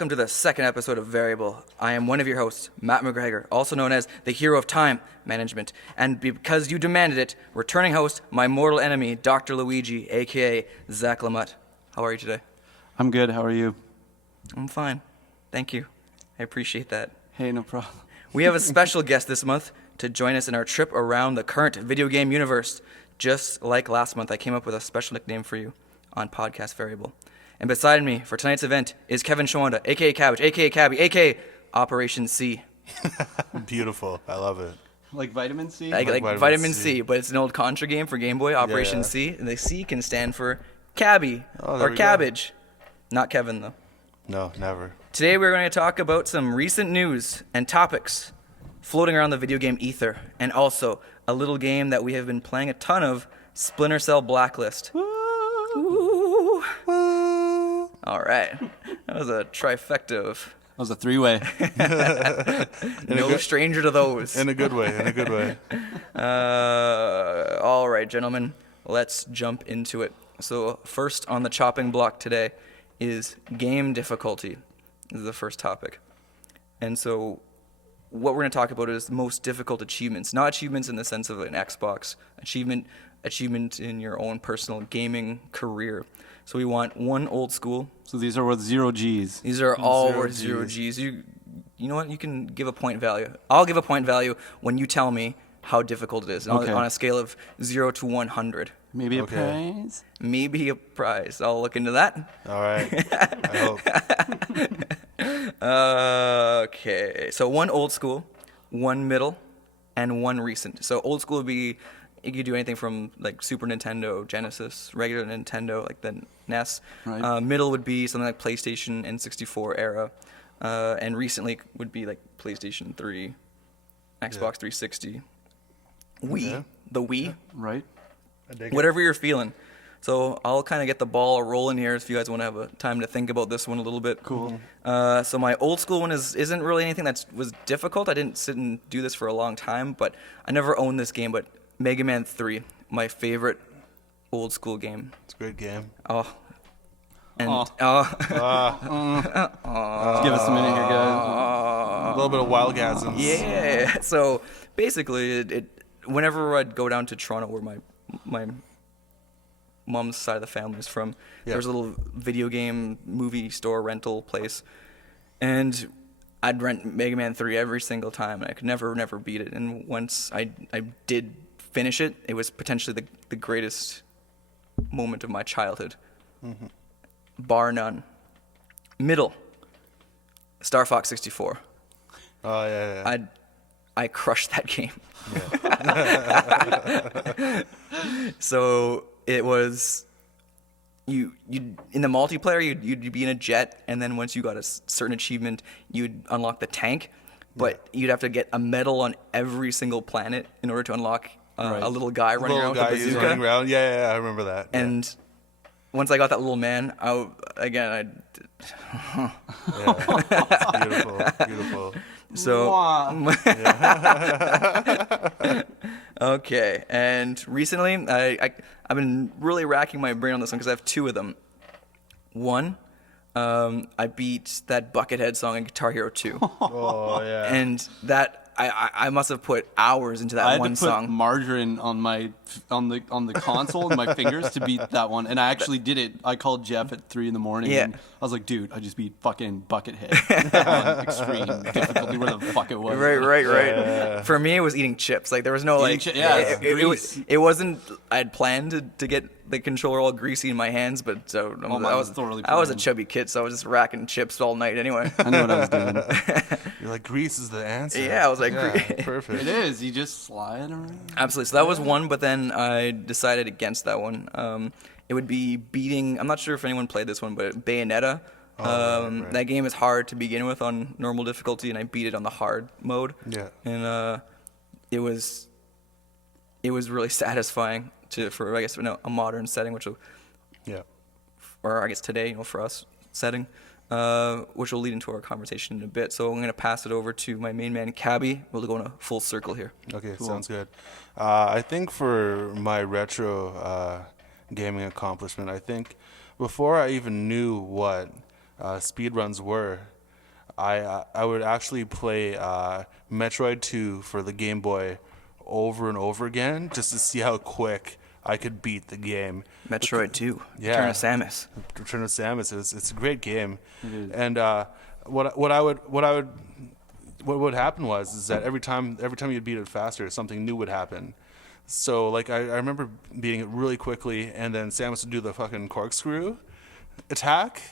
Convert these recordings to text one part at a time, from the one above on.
welcome to the second episode of Variable. I am one of your hosts, Matt McGregor, also known as the hero of time management. And because you demanded it, returning host, my mortal enemy, Dr. Luigi, a.k.a. Zach Lamotte. How are you today? I'm good. How are you? I'm fine. Thank you. I appreciate that. Hey, no problem. We have a special guest this month to join us in our trip around the current video game universe. Just like last month, I came up with a special nickname for you on Podcast Variable. And beside me for tonight's event is Kevin Shawanda, a.k.a. Cabbage, a.k.a. Cabbie, a.k.a. Operation C. Beautiful. I love it. Like vitamin C? Like vitamin C, but it's an old Contra game for Game Boy, Operation C. And the C can stand for Cabbie or Cabbage. Not Kevin, though. No, never. Today we're going to talk about some recent news and topics floating around the video game ether, and also a little game that we have been playing a ton of, Splinter Cell Blacklist. Ooh. All right. That was a trifecta of... That was a three-way. No stranger to those. In a good way, in a good way. All right, gentlemen, let's jump into it. So first on the chopping block today is game difficulty. This is the first topic. And so what we're going to talk about is most difficult achievements. Not achievements in the sense of an Xbox. Achievement in your own personal gaming career. So we want one old school. So these are worth 0 Gs. These are all worth 0 Gs. You know what? You can give a point value. I'll give a point value when you tell me how difficult it is on a scale of 0 to 100. Maybe a prize? Maybe a prize. I'll look into that. All right. I hope. Okay. So one old school, one middle, and one recent. So old school would be, you could do anything from like Super Nintendo, Genesis, regular Nintendo, like the NES. Right. Middle would be something like PlayStation N64 era. And recently would be like PlayStation 3, Xbox 360, Wii, the Wii. Right. Whatever you're feeling. So I'll kind of get the ball rolling here if you guys want to have a time to think about this one a little bit. Cool. So my old school one isn't really anything that was difficult. I didn't sit and do this for a long time, but I never owned this game. But MegaMen 3, my favorite old school game. It's a great game. Oh. And Give us a minute here, guys. A little bit of wildgasms. Yeah. So basically, it whenever I'd go down to Toronto, where my mom's side of the family is from, there was a little video game movie store rental place, and I'd rent MegaMen 3 every single time, and I could never beat it. And once I did finish it, it was potentially the greatest moment of my childhood, bar none. Middle, Star Fox 64. Oh, yeah. I crushed that game. Yeah. So it was you in the multiplayer you'd be in a jet, and then once you got a certain achievement you'd unlock the tank, but you'd have to get a medal on every single planet in order to unlock a little guy running around with a bazooka. Running around. Yeah, I remember that. And once I got that little man, Beautiful. So, okay, and recently I've been really racking my brain on this one because I have two of them. One, I beat that Buckethead song in Guitar Hero 2. Oh, yeah. And that I must have put hours into that one song. I had to put margarine on the console and my fingers to beat that one, and I actually did it. I called Jeff at 3 a.m. and I was like, "Dude, I just beat fucking Buckethead on extreme difficulty. Where the fuck it was?" Right. Yeah. For me, it was eating chips. Like there was no it wasn't. I had planned to get the controller all greasy in my hands, but I was a chubby kid, so I was just racking chips all night anyway. I know what I was doing. You're like, grease is the answer. Yeah, I was like, perfect. It is. You just slide around. Absolutely. So that was one, but then I decided against that one. It would be beating. I'm not sure if anyone played this one, but Bayonetta. Right. That game is hard to begin with on normal difficulty, and I beat it on the hard mode. Yeah. And it was really satisfying for I guess a modern setting, or I guess today, for us setting, which will lead into our conversation in a bit. So I'm going to pass it over to my main man, Cabbie. We'll go in a full circle here. Okay, cool. Sounds good. I think for my retro gaming accomplishment, I think before I even knew what speed runs were. I would actually play Metroid 2 for the Game Boy over and over again just to see how quick I could beat the game. Metroid 2. Yeah. Return of Samus. Return of Samus. It's a great game. It is. And what would happen is that every time you'd beat it faster, something new would happen. So like I remember beating it really quickly, and then Samus would do the fucking corkscrew attack,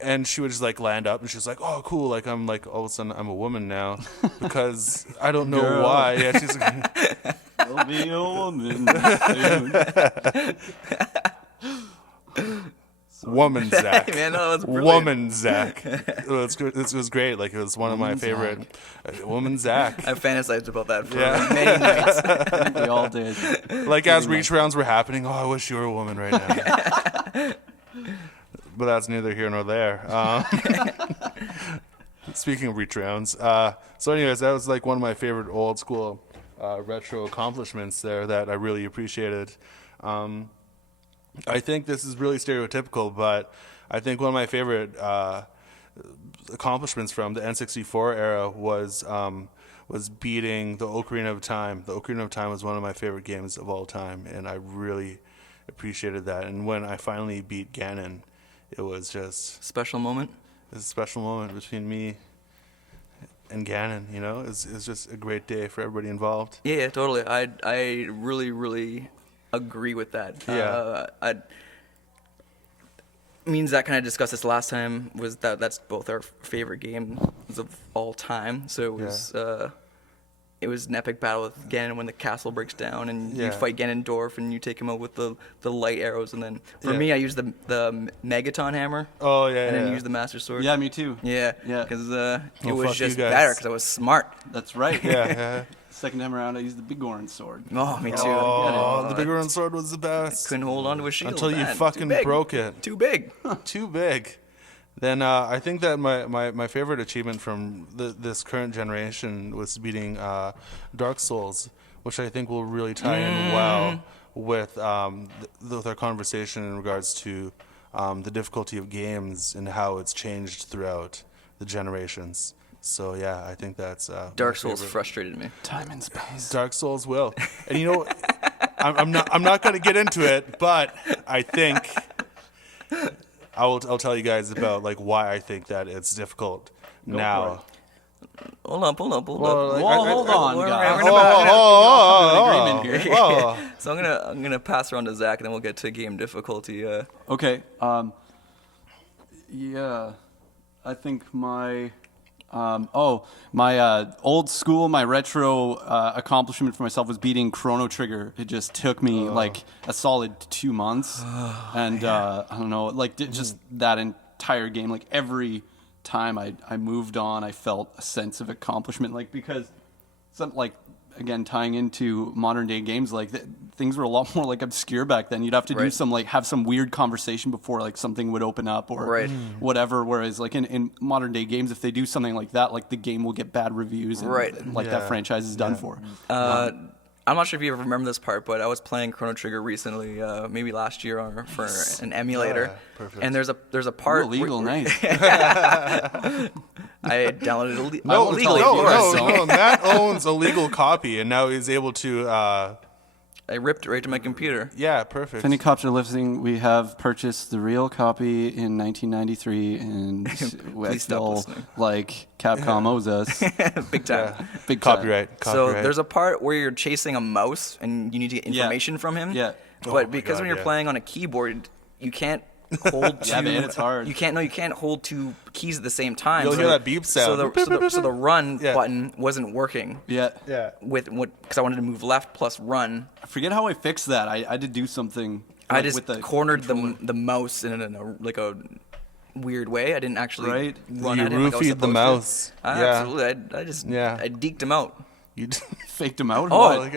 and she would just like land up, and she was like, "Oh, cool!" Like I'm like all of a sudden I'm a woman now because I don't know Girl. why. Yeah, she's like, I'll be a woman soon. woman Zach. Man, no, that's brilliant. Woman Zach. It was great. Like it was one of my Woman favorite. Woman Zach. I fantasized about that for Yeah. many nights. I think we all did. Like as reach rounds were happening, oh, I wish you were a woman right now. But that's neither here nor there. Speaking of reach rounds, so anyways, that was like one of my favorite old school retro accomplishments there that I really appreciated. I think this is really stereotypical, but I think one of my favorite accomplishments from the N64 era was beating the Ocarina of Time. The Ocarina of Time was one of my favorite games of all time, and I really appreciated that. And when I finally beat Ganon, it was just Special moment. a special moment between me and Ganon. You know, it's just a great day for everybody involved. Yeah, totally. I really agree with that. Yeah. Me and Zach kind of discussed this last time. Was that's both our favorite games of all time. So it was an epic battle with Ganon when the castle breaks down, and you fight Ganondorf, and you take him out with the light arrows, and then for me, I used the Megaton hammer. Oh yeah, And then yeah. use the Master Sword. Yeah, me too. Yeah. Yeah. Because it Oh, was fuck just you guys. better because I was smart. That's right. Yeah. Second time around, I used the big orange sword. Oh, me too. Oh, the big iron sword was the best. Couldn't hold on to a shield. Until you man. fucking Too big. broke it. Too big. Too big. Then I think that my favorite achievement from this current generation was beating Dark Souls, which I think will really tie in well with our conversation in regards to the difficulty of games and how it's changed throughout the generations. So yeah, I think that's Dark my Souls favorite. frustrated me. Time and space. Dark Souls will, and you know, I'm not going to get into it, but I think I'll tell you guys about like why I think that it's difficult now. Hold up. Well, like, Well, hold on, we're guys. gonna- An agreement here. So I'm gonna pass around to Zach, and then we'll get to game difficulty. Okay. Yeah. I think my old school, my retro accomplishment for myself was beating Chrono Trigger. It just took me like a solid 2 months, and I don't know, like just that entire game. Like every time I moved on, I felt a sense of accomplishment. Like because some like again tying into modern day games, like things were a lot more like obscure back then. You'd have to do Right. some like have some weird conversation before like something would open up or Right. whatever. Whereas like in modern day games, if they do something like that, like the game will get bad reviews and Right. like that Yeah. franchise is done for. I'm not sure if you ever remember this part, but I was playing Chrono Trigger recently, maybe last year for an emulator. Yeah, perfect. And there's a part. Illegal, nice. I downloaded it won't illegally. tell of you. course. No, Matt owns a legal copy, and now he's able to. I ripped it right to my computer. Yeah, perfect. If any cops are listening, we have purchased the real copy in 1993, and we Please stop still listening. like Capcom owes us Big time. Yeah. big time. Copyright. So there's a part where you're chasing a mouse and you need to get Yeah. information from him. Yeah. Oh But my because God, when you're yeah. playing on a keyboard, you can't hold two. Yeah, man, it's hard. You can't hold two keys at the same time. You'll hear that beep sound. So the run Yeah. button wasn't working. Yeah. Yeah. Because I wanted to move left plus run. I forget how I fixed that. I had to do something. I like, just with the cornered controller. the mouse in a weird way. I didn't actually Right. run You at him like I was roofied the supposed to. mouse. Yeah. Absolutely. I deked him out. You Faked him out. Oh, What?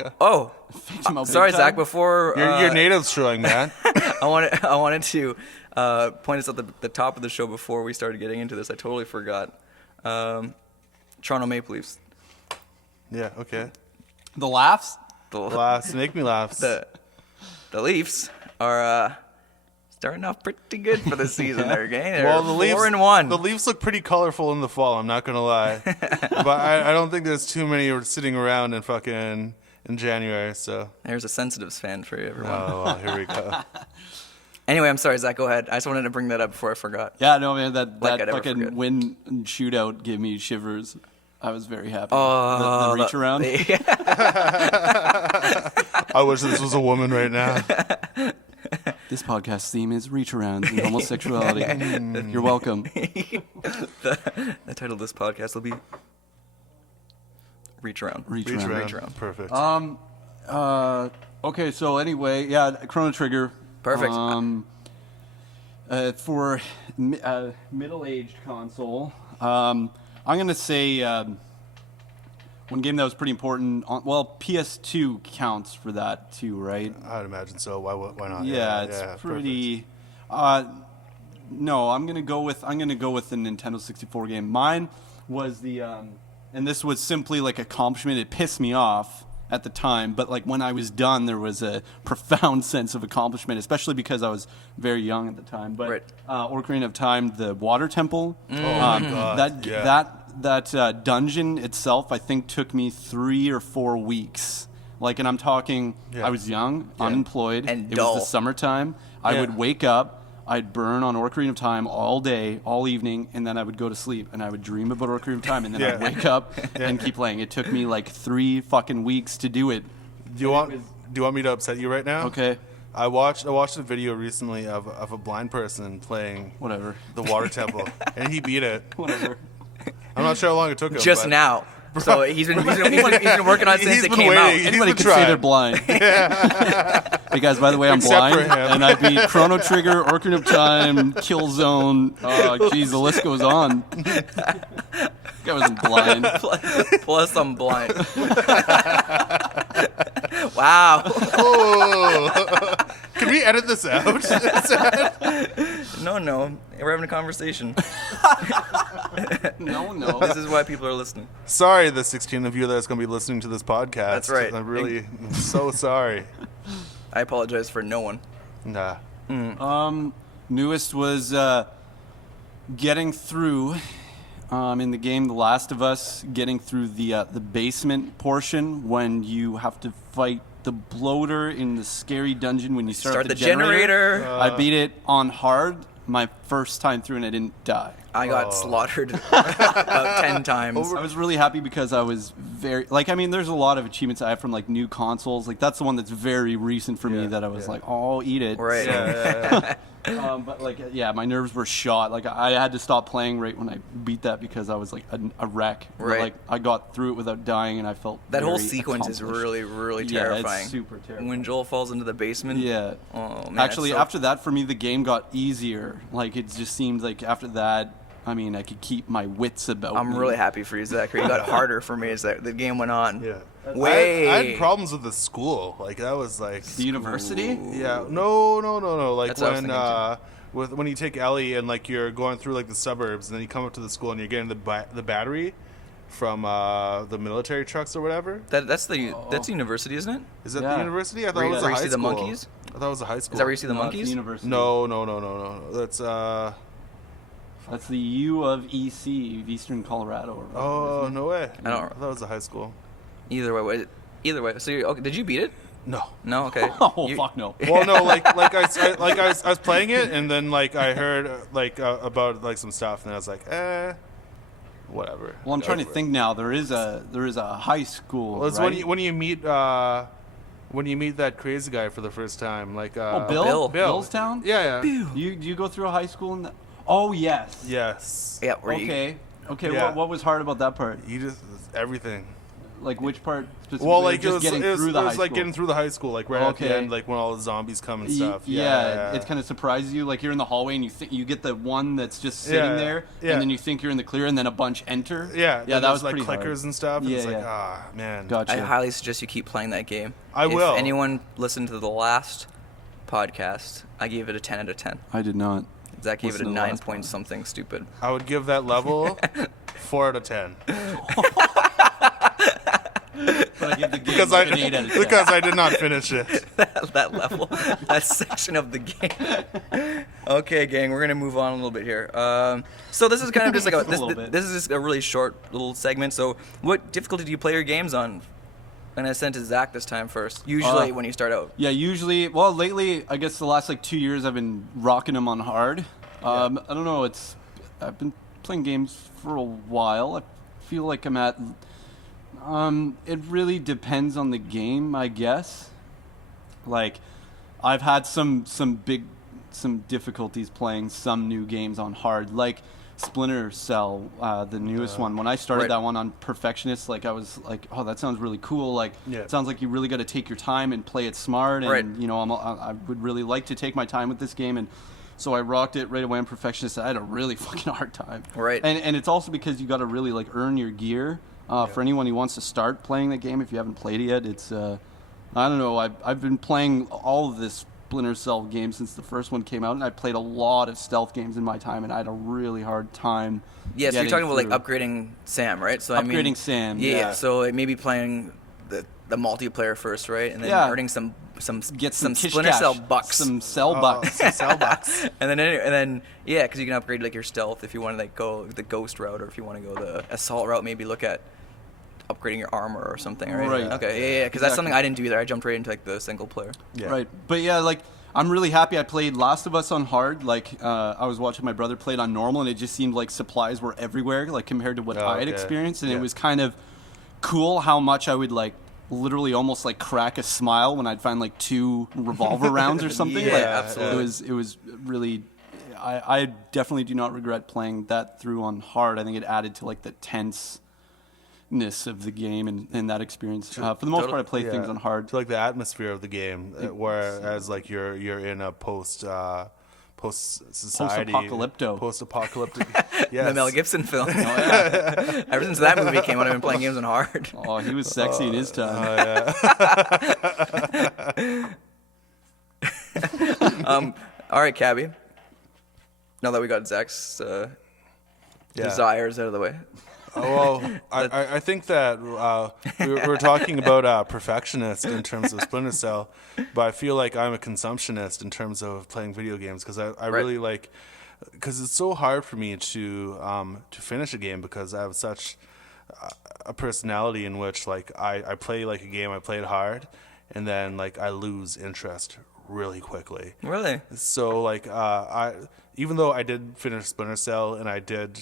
Faked him out big sorry, time? Zach. Before your native throwing, man. I wanted to point this at the top of the show before we started getting into this. I totally forgot. Toronto Maple Leafs. Yeah. Okay. The laughs. The Laughs. Make me laugh. the Leafs are starting off pretty good for the season there, gang. They're Well, the Leafs 4-1. The Leafs look pretty colorful in the fall. I'm not gonna lie, but I don't think there's too many sitting around in fucking in January. So There's a Sensitives fan for you, everyone. oh, well, here we go. Anyway, I'm sorry, Zach. Go ahead. I just wanted to bring that up before I forgot. Yeah, no, man, that I'd never fucking forget. win shootout gave me shivers. I was very happy. Oh, the reach around. I wish this was a woman right now. This podcast theme is reach arounds and homosexuality. You're welcome. The title of this podcast will be Reach Around. Reach Reach around. around. Reach around. Perfect. Okay, so anyway, yeah, Chrono Trigger. Perfect. For middle-aged console, I'm gonna say one game that was pretty important. PS2 counts for that too, right? I'd imagine so. Why not? Yeah, it's pretty. No, I'm gonna go with the Nintendo 64 game. Mine was the, and this was simply like accomplishment. It pissed me off at the time, but like when I was done, there was a profound sense of accomplishment, especially because I was very young at the time. But Right. Ocarina of Time, the Water Temple, Oh my God. that dungeon itself, I think, took me 3 or 4 weeks. Like, and I'm talking, Yeah. I was young, unemployed, And it dull. was the summertime. I would wake up, I'd burn on Ocarina of Time all day, all evening, and then I would go to sleep, and I would dream about Ocarina of Time, and then I'd wake up and keep playing. It took me like 3 fucking weeks to do it. Do you want me to upset you right now? Okay, I watched a video recently of a blind person playing whatever. the Water Temple, and he beat it. Whatever. I'm not sure how long it took him. Just but now. So he's been working on it since He's it been came waiting. out. He's Anybody been could say trying. they're blind. Hey guys, by the way, I'm Except blind, for him. and I beat Chrono Trigger, Ocarina of Time, Killzone. Oh, geez, the list goes on. Guy wasn't blind. Plus, I'm blind. Wow. Oh. Can we edit this out? No. We're having a conversation. No. This is why people are listening. Sorry, the 16 of you that's going to be listening to this podcast. That's right. I'm so sorry. I apologize for no one. Nah. Newest was getting through in the game The Last of Us, getting through the basement portion when you have to fight the bloater in the scary dungeon when you start the generator. I beat it on hard my first time through and I didn't die. I got slaughtered about 10 times. I was really happy because I was very there's a lot of achievements I have from like new consoles. Like that's the one that's very recent for me that I was like, oh, I'll eat it. Right. Yeah. But my nerves were shot. Like I had to stop playing right when I beat that because I was like a wreck. But, Right. like I got through it without dying and I felt That whole very sequence is accomplished. really, really Yeah, terrifying. it's super terrifying. When Joel falls into the basement. Yeah. Oh, man. Actually, it's so- after that, for me, the game got easier. Like it just seemed like after that, I could keep my wits about I'm me. really happy for you, Zachary. It got harder for me as the game went on. Yeah. Way. I had problems with the school. Like that was like. The university? Yeah. No. Like That's what I was when when you take Ellie and like you're going through like the suburbs and then you come up to the school and you're getting the battery from the military trucks or whatever. That's the university, isn't it? Is that Yeah. the university? I thought Where it you- was a where you high see the school. monkeys? I thought it was a high school. Is that where you see the No, it's monkeys? university. No. That's That's the U of EC, of Eastern Colorado. Or whatever, Oh, isn't it? no way. I don't- I thought it was a high school. Either way. So okay, did you beat it? No. No. Okay. Oh, You- fuck no. Well, no, I was playing it, and then like I heard about like some stuff, and I was like, whatever. Well, I'm Go trying to for it. think now. There is a high school. Well, it's right? when you meet that crazy guy for the first time, like Bill? Bill. Billstown? Yeah. You go through a high school in that? Oh yes. Yes. Yeah. Where you- Okay. Yeah. What was hard about that part? You just everything. Like which part specifically? Well, like just getting through the high like school. getting through the high school, like right at the Okay. end, like when all the zombies come and stuff. Yeah, it kind of surprises you. Like you're in the hallway and you get the one that's just sitting Yeah, there, yeah. and then you think you're in the clear, and then a bunch enter. Yeah, yeah, then that was there's, pretty like clickers hard. and stuff. And Yeah, it's like, yeah. man. Gotcha. I highly suggest you keep playing that game. I will. If anyone listened to the last podcast, I gave it a 10 out of 10. I did not. Zach gave it Listen a to the 9 last point one. something stupid. I would give that level 4 out of 10. But I give the game because like an 8 out of 10. because I did not finish it. that level, that section of the game. Okay, gang, we're gonna move on a little bit here. So this is kind of just like this is just a really short little segment. So, what difficulty do you play your games on? And I sent to Zach this time first. Usually when you start out. Yeah, usually. Well, lately, I guess the last like 2 years, I've been rocking them on hard. I don't know. I've been playing games for a while. I feel like I'm at. It really depends on the game, I guess. Like, I've had some difficulties playing some new games on hard, like Splinter Cell, the newest one. When I started that one on Perfectionist, like I was like, oh, that sounds really cool. Like, it sounds like you really got to take your time and play it smart. And you know, I would really like to take my time with this game. And so I rocked it right away on Perfectionist. I had a really fucking hard time. Right. And it's also because you got to really like earn your gear. For anyone who wants to start playing the game, if you haven't played it yet, it's I don't know. I've been playing all of this Splinter Cell games since the first one came out, and I played a lot of stealth games in my time, and I had a really hard time. Yeah, so you're talking about like upgrading Sam, right? So upgrading Sam. Yeah. So maybe playing the multiplayer first, right? And then earning some Splinter Cell bucks, some cell bucks, some cell bucks. and then because you can upgrade like your stealth if you want to like go the ghost route, or if you want to go the assault route, maybe look at upgrading your armor or something, right? Right. Okay, yeah, because that's something I didn't do either. I jumped right into like the single player. Yeah. Right. But yeah, like I'm really happy I played Last of Us on hard. Like I was watching my brother play it on normal, and it just seemed like supplies were everywhere, like compared to what I had experienced, and it was kind of cool how much I would like literally almost like crack a smile when I'd find like 2 revolver rounds or something. Yeah, like, absolutely. It was really. I definitely do not regret playing that through on hard. I think it added to like the tenseness of the game and that experience. For the most part, I play things on hard. To like the atmosphere of the game, whereas like you're in a post society, post-apocalyptic. Yes. The Mel Gibson film. Ever since that movie came out, I've been playing games on hard. Oh, he was sexy in his time. All right, Cabbie. Now that we got Zach's desires out of the way. Well, I think that we were talking about perfectionist in terms of Splinter Cell, but I feel like I'm a consumptionist in terms of playing video games, because I really like, because it's so hard for me to finish a game, because I have such a personality in which like I play like a game, I play it hard, and then like I lose interest really quickly. Really? So like even though I did finish Splinter Cell and I did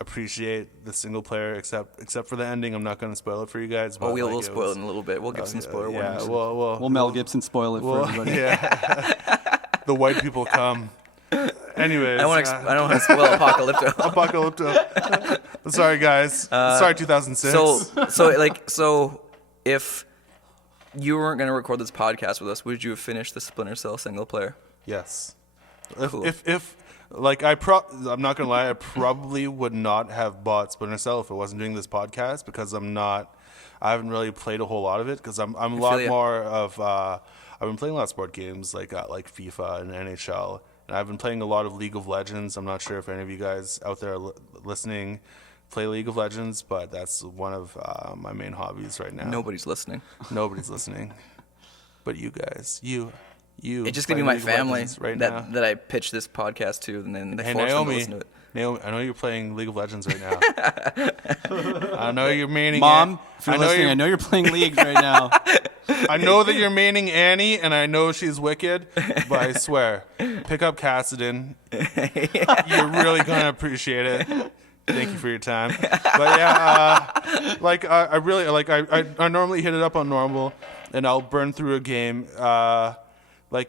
appreciate the single player, except for the ending. I'm not going to spoil it for you guys. But we'll spoil it in a little bit. We'll give some spoiler warnings. Yeah, we'll Mel Gibson spoil it for everybody. Yeah. The white people come. Anyways, I don't want to spoil Apocalypto. Sorry, guys. Sorry, 2006. So if you weren't going to record this podcast with us, would you have finished the Splinter Cell single player? Yes. Cool. If like I'm not gonna lie, I probably would not have bought Splinter Cell if it wasn't doing this podcast, because I haven't really played a whole lot of it, because I'm a lot more of I've been playing a lot of sport games like FIFA and NHL, and I've been playing a lot of League of Legends. I'm not sure if any of you guys out there listening play League of Legends, but that's one of my main hobbies right now. Nobody's listening. But you guys, it's just gonna be my family that I pitch this podcast to, and then they force them to listen to it. Naomi, I know you're playing League of Legends right now. I know you're maining Mom, if you're listening, I know you're playing League right now. I know that you're maining Annie, and I know she's wicked, but I swear, pick up Cassidon. You're really gonna appreciate it. Thank you for your time. But yeah, I really like. I normally hit it up on normal, and I'll burn through a game. I'm more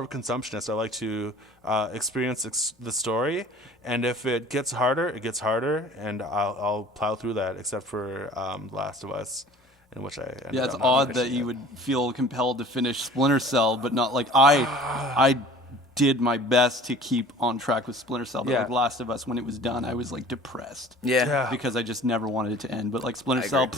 of a consumptionist. I like to experience the story, and if it gets harder, it gets harder, and I'll plow through that. Except for Last of Us, in which I it's odd that you would feel compelled to finish Splinter Cell, but not like I did my best to keep on track with Splinter Cell, but like Last of Us, when it was done, I was like depressed. Because I just never wanted it to end. But like Splinter Cell.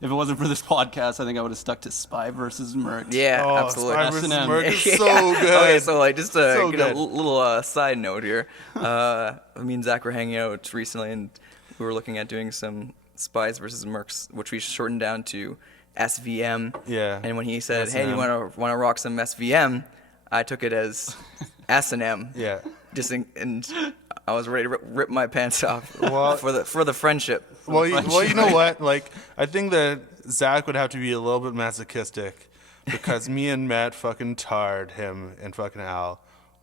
If it wasn't for this podcast, I think I would have stuck to Spy versus Merc. Yeah, absolutely. Spy versus Merc is so good. Okay, so like just a little side note here. Me and Zach were hanging out recently, and we were looking at doing some Spies versus Mercs, which we shortened down to SVM. Yeah. And when he said, S&M. "Hey, you want to rock some SVM?" I took it as S&M. Yeah. And I was ready to rip my pants off Well- for the friendship. Well, you know what? Like, I think that Zach would have to be a little bit masochistic because me and Matt fucking tarred him and fucking Al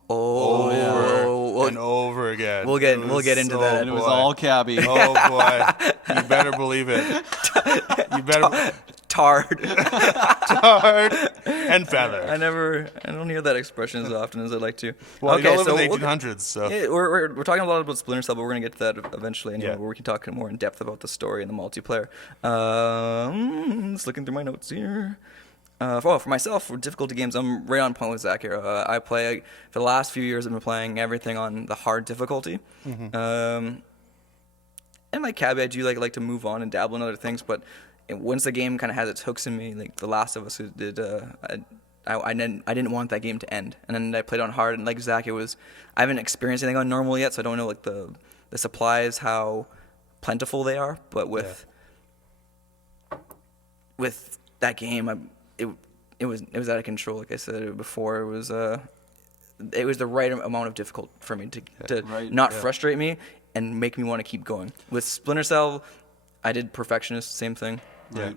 over and over again. We'll get into that. And it was all Cabbie. Oh boy, you better believe it. You better Tarred. tarred and feather. I don't hear that expression as often as I'd like to. Well, you don't live so in the 1800s, so yeah, we're talking a lot about Splinter Cell, but we're gonna get to that eventually. Anyway, Yeah. where we can talk more in depth about the story and the multiplayer. Just looking through my notes here. For myself, for difficulty games, I'm right on point with Zach here. I play for the last few years. I've been playing everything on the hard difficulty. And like Cabbie, I do like to move on and dabble in other things, but once the game kind of has its hooks in me, like The Last of Us did, I didn't want that game to end. And then I played on hard, and like Zach, I haven't experienced anything on normal yet, so I don't know like the supplies, how plentiful they are. But with that game, it was out of control. Like I said before, it was the right amount of difficult for me to not frustrate me and make me want to keep going. With Splinter Cell, I did Perfectionist, same thing. yeah.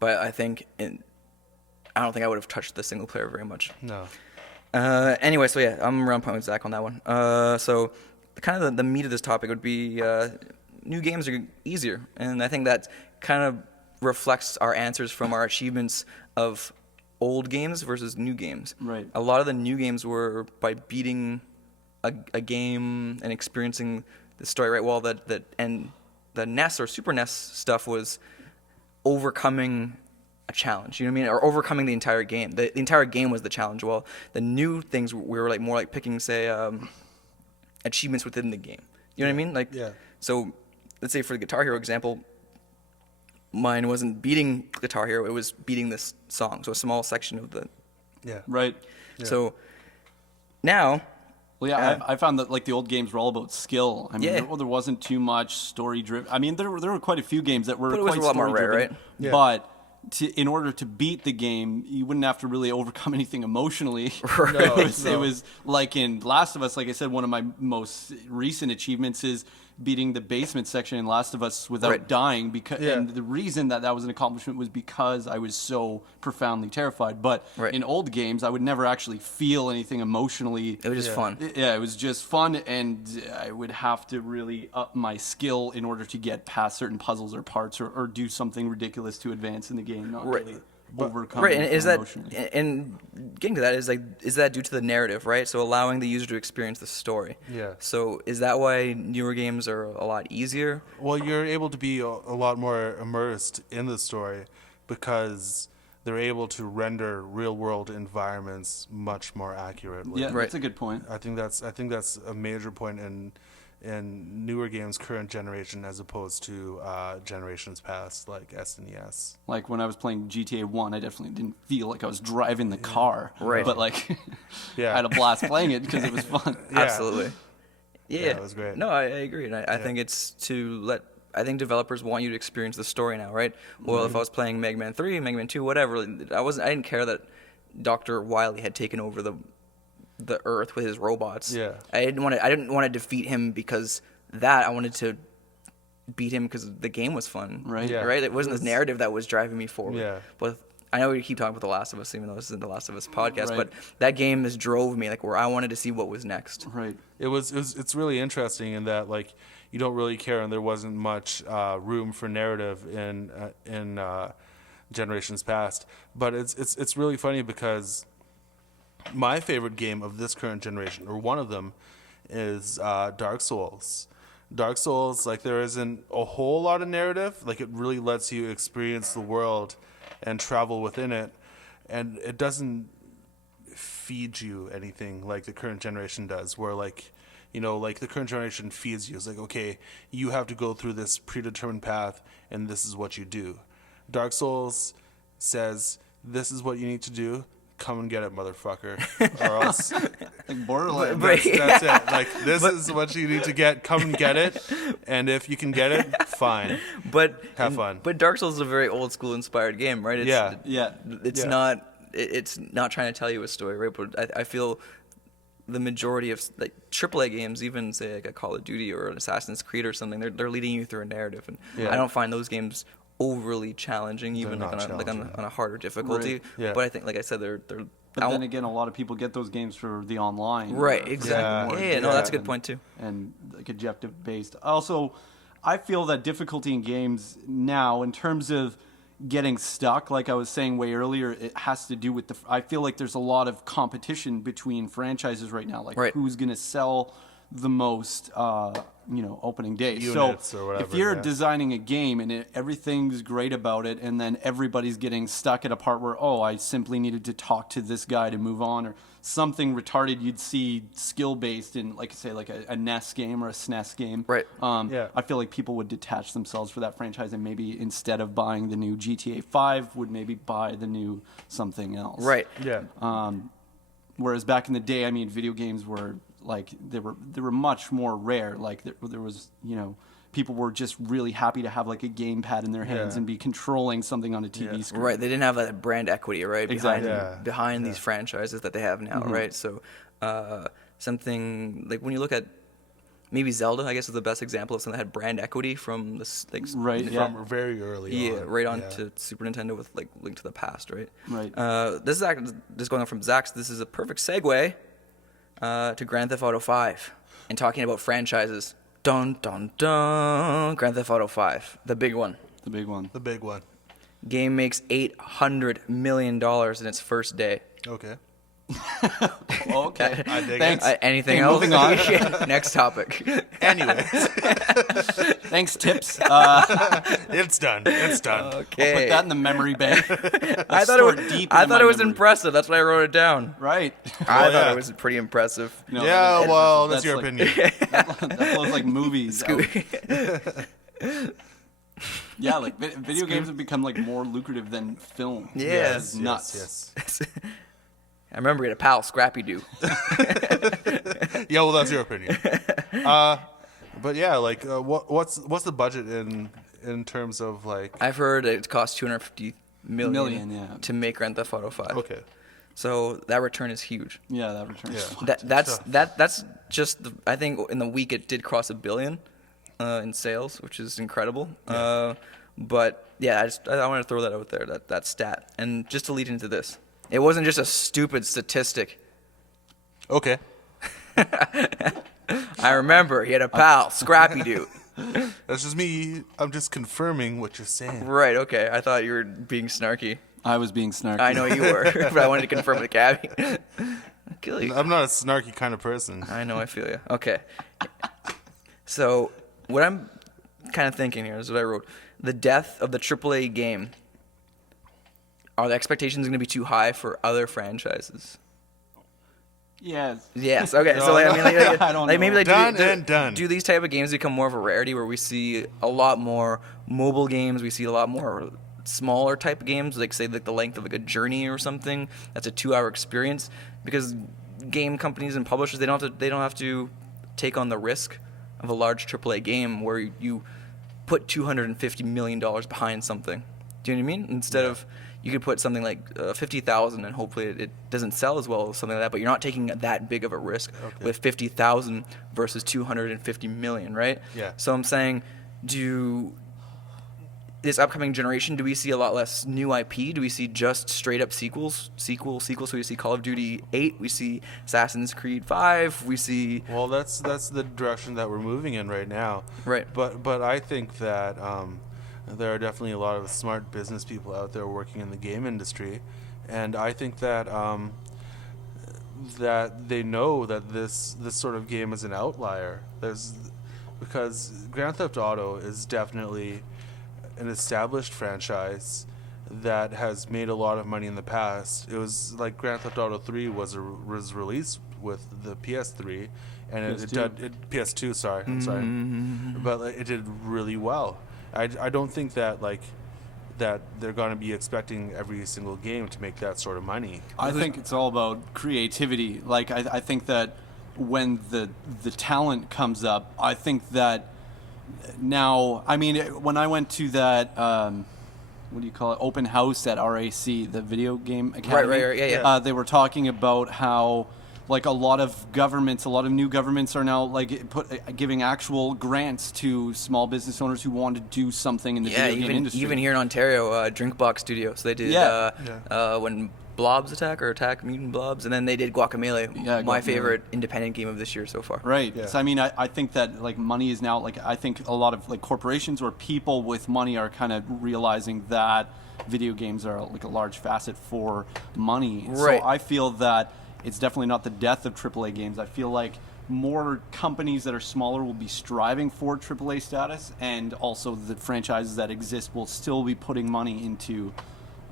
But I don't think I would have touched the single player very much. No. Anyway, so yeah, I'm around point with Zach on that one. So kind of the meat of this topic would be new games are easier, and I think that kind of reflects our answers from our achievements of old games versus new games. Right. A lot of the new games were by beating a game and experiencing the story, right? Well, and the NES or Super NES stuff was overcoming a challenge, you know what I mean? Or overcoming the entire game. The entire game was the challenge. Well, the new things we were like more like picking, say, achievements within the game. You know what I mean? Like, Yeah. So let's say for the Guitar Hero example, mine wasn't beating Guitar Hero, it was beating this song. So a small section of the... Yeah. Right. Yeah. So now... Well, yeah, I found that like the old games were all about skill. I mean, Yeah. there wasn't too much story driven. I mean, there were quite a few games that were But it was quite a lot more story rare, driven. right? Yeah. But in order to beat the game, you wouldn't have to really overcome anything emotionally. No, It was like in Last of Us. Like I said, one of my most recent achievements is beating the basement section in Last of Us without Right. dying. Yeah. And the reason that was an accomplishment was because I was so profoundly terrified. But Right. in old games, I would never actually feel anything emotionally. It was just fun. Yeah, it was just fun, and I would have to really up my skill in order to get past certain puzzles or parts, or do something ridiculous to advance in the game, not Right. really overcome Right, and it is that emotionally. and getting to that is that due to the narrative, right? So allowing the user to experience the story. Yeah. So is that why newer games are a lot easier? Well, you're able to be a lot more immersed in the story because they're able to render real-world environments much more accurately. Yeah, Right. that's a good point. I think that's a major point in newer games, current generation, as opposed to generations past, like SNES. Like when I was playing GTA 1, I definitely didn't feel like I was driving the car. Right. But like, Yeah. I had a blast playing it because it was fun. Yeah. Absolutely. Yeah, it was great. No, I agree, and I think it's to let. I think developers want you to experience the story now, right? Well, if I was playing Mega Man 3, Mega Man 2, whatever, I didn't care that Dr. Wily had taken over the Earth with his robots. Yeah. I didn't want to defeat him because I wanted to beat him because the game was fun. Right. Yeah. Right. It wasn't this narrative that was driving me forward. Yeah. But I know we keep talking about The Last of Us, even though this isn't The Last of Us podcast, Right. but that game has drove me like where I wanted to see what was next. Right. It's really interesting in that like you don't really care, and there wasn't much room for narrative in generations past. But it's really funny because my favorite game of this current generation, or one of them, is Dark Souls. Dark Souls, like there isn't a whole lot of narrative. Like it really lets you experience the world and travel within it, and it doesn't feed you anything like the current generation does, where like, you know, like the current generation feeds you. It's like, okay, you have to go through this predetermined path and this is what you do. Dark Souls says, this is what you need to do, come and get it, motherfucker, or else Like Borderlands. that's it. Like, this is what you need to get. Come and get it, and if you can get it, fine. But Have fun. But Dark Souls is a very old school inspired game, right? It's, Yeah. It's not trying to tell you a story, right? But I feel the majority of like AAA games, even say like a Call of Duty or an Assassin's Creed or something, they're leading you through a narrative, and I don't find those games overly challenging, even They're like not on a harder difficulty. Right. Yeah. But I think, like I said, they're But then again, a lot of people get those games for the online. right, exactly. Yeah, no, that's a good point too. And like objective based. Also, I feel that difficulty in games now, in terms of getting stuck, like I was saying way earlier, it has to do with I feel like there's a lot of competition between franchises right now, like who's going to sell the most, opening day. Units so or whatever, if you're designing a game and everything's great about it, and then everybody's getting stuck at a part where, I simply needed to talk to this guy to move on, or something retarded you'd see skill based in, like say, like a NES game or a SNES game. Right. I feel like people would detach themselves for that franchise, and maybe instead of buying the new GTA 5, would maybe buy the new something else. Right. Yeah. Whereas back in the day, I mean, video games were like they were much more rare. Like there was, people were just really happy to have like a gamepad in their hands and be controlling something on a TV screen. Right. They didn't have that brand equity, right? Exactly. Behind these franchises that they have now, right? So something like when you look at maybe Zelda, I guess, is the best example of something that had brand equity from this, like, from very early on. right on to Super Nintendo with like Link to the Past, right? Right. This is just going on from Zach's. This is a perfect segue to Grand Theft Auto 5 and talking about franchises. Dun dun dun. Grand Theft Auto 5, the big one. The big one. The big one. Game makes $800 million in its first day. Okay. Okay. I dig Thanks. it. Anything Okay, else? moving on. Next topic. Anyways, Thanks, Tips. it's done. It's done. Okay. We'll put that in the memory bank. I thought it was impressive. That's why I wrote it down. Right. I thought yeah. it was pretty impressive. No, Yeah, well, that's your like- opinion. That flows like movies. Yeah, like video games have become like more lucrative than film. Yeah. It's nuts. Yes. I remember we had a pal, Scrappy Doo. Yeah, well, that's your opinion. But yeah, like, what's the budget in terms of like? I've heard it cost $250 million Yeah. to make Grand Theft Auto 5. Okay. So that return is huge. Yeah, that returns. Yeah. That's just I think in the week it did cross $1 billion in sales, which is incredible. Yeah. But yeah, I want to throw that out there, that stat, and just to lead into this, it wasn't just a stupid statistic. Okay. I remember he had a pal, Scrappy Doo. That's just me. I'm just confirming what you're saying. Right. Okay. I thought you were being snarky. I was being snarky. I know you were, but I wanted to confirm with Cabbie. I'll kill you. I'm not a snarky kind of person. I know, I feel you. Okay. So, what I'm kind of thinking here is what I wrote. The death of the AAA game. Are the expectations going to be too high for other franchises? Yes. Yes. Okay. So, like, I mean, like, I don't like maybe know. like Done and done. Do these type of games become more of a rarity where we see a lot more mobile games? We see a lot more smaller type of games, like say like the length of like a Journey or something. That's a 2-hour experience because game companies and publishers they don't have to take on the risk of a large AAA game where you put $250 million behind something. Do you know what I mean? Instead of you could put something like 50,000 and hopefully it doesn't sell as well as something like that, but you're not taking that big of a risk with 50,000 versus 250 million, right? Yeah. So I'm saying, this upcoming generation, do we see a lot less new IP? Do we see just straight up sequels? So we see Call of Duty 8, we see Assassin's Creed 5, we see... Well, that's the direction that we're moving in right now. Right. But I think that there are definitely a lot of smart business people out there working in the game industry, and I think that that they know that this sort of game is an outlier. Because Grand Theft Auto is definitely an established franchise that has made a lot of money in the past. It was like Grand Theft Auto 3 was released with the PS3, and PS2. Sorry, I'm sorry, but it did really well. I don't think that like that they're going to be expecting every single game to make that sort of money. I think it's all about creativity. Like, I think that when the talent comes up, I think that now, I mean, when I went to that, what do you call it, open house at RAC, the video game academy, Right, yeah. They were talking about how, like, a lot of new governments are now like giving actual grants to small business owners who want to do something in the video game industry. Even here in Ontario, Drinkbox Studios, they did when blobs attack mutant blobs, and then they did Guacamelee, my favorite independent game of this year so far. Right. Yeah. So I mean, I think that like money is now like, I think a lot of like corporations or people with money are kind of realizing that video games are like a large facet for money. Right. So I feel that it's definitely not the death of AAA games. I feel like more companies that are smaller will be striving for AAA status, and also the franchises that exist will still be putting money into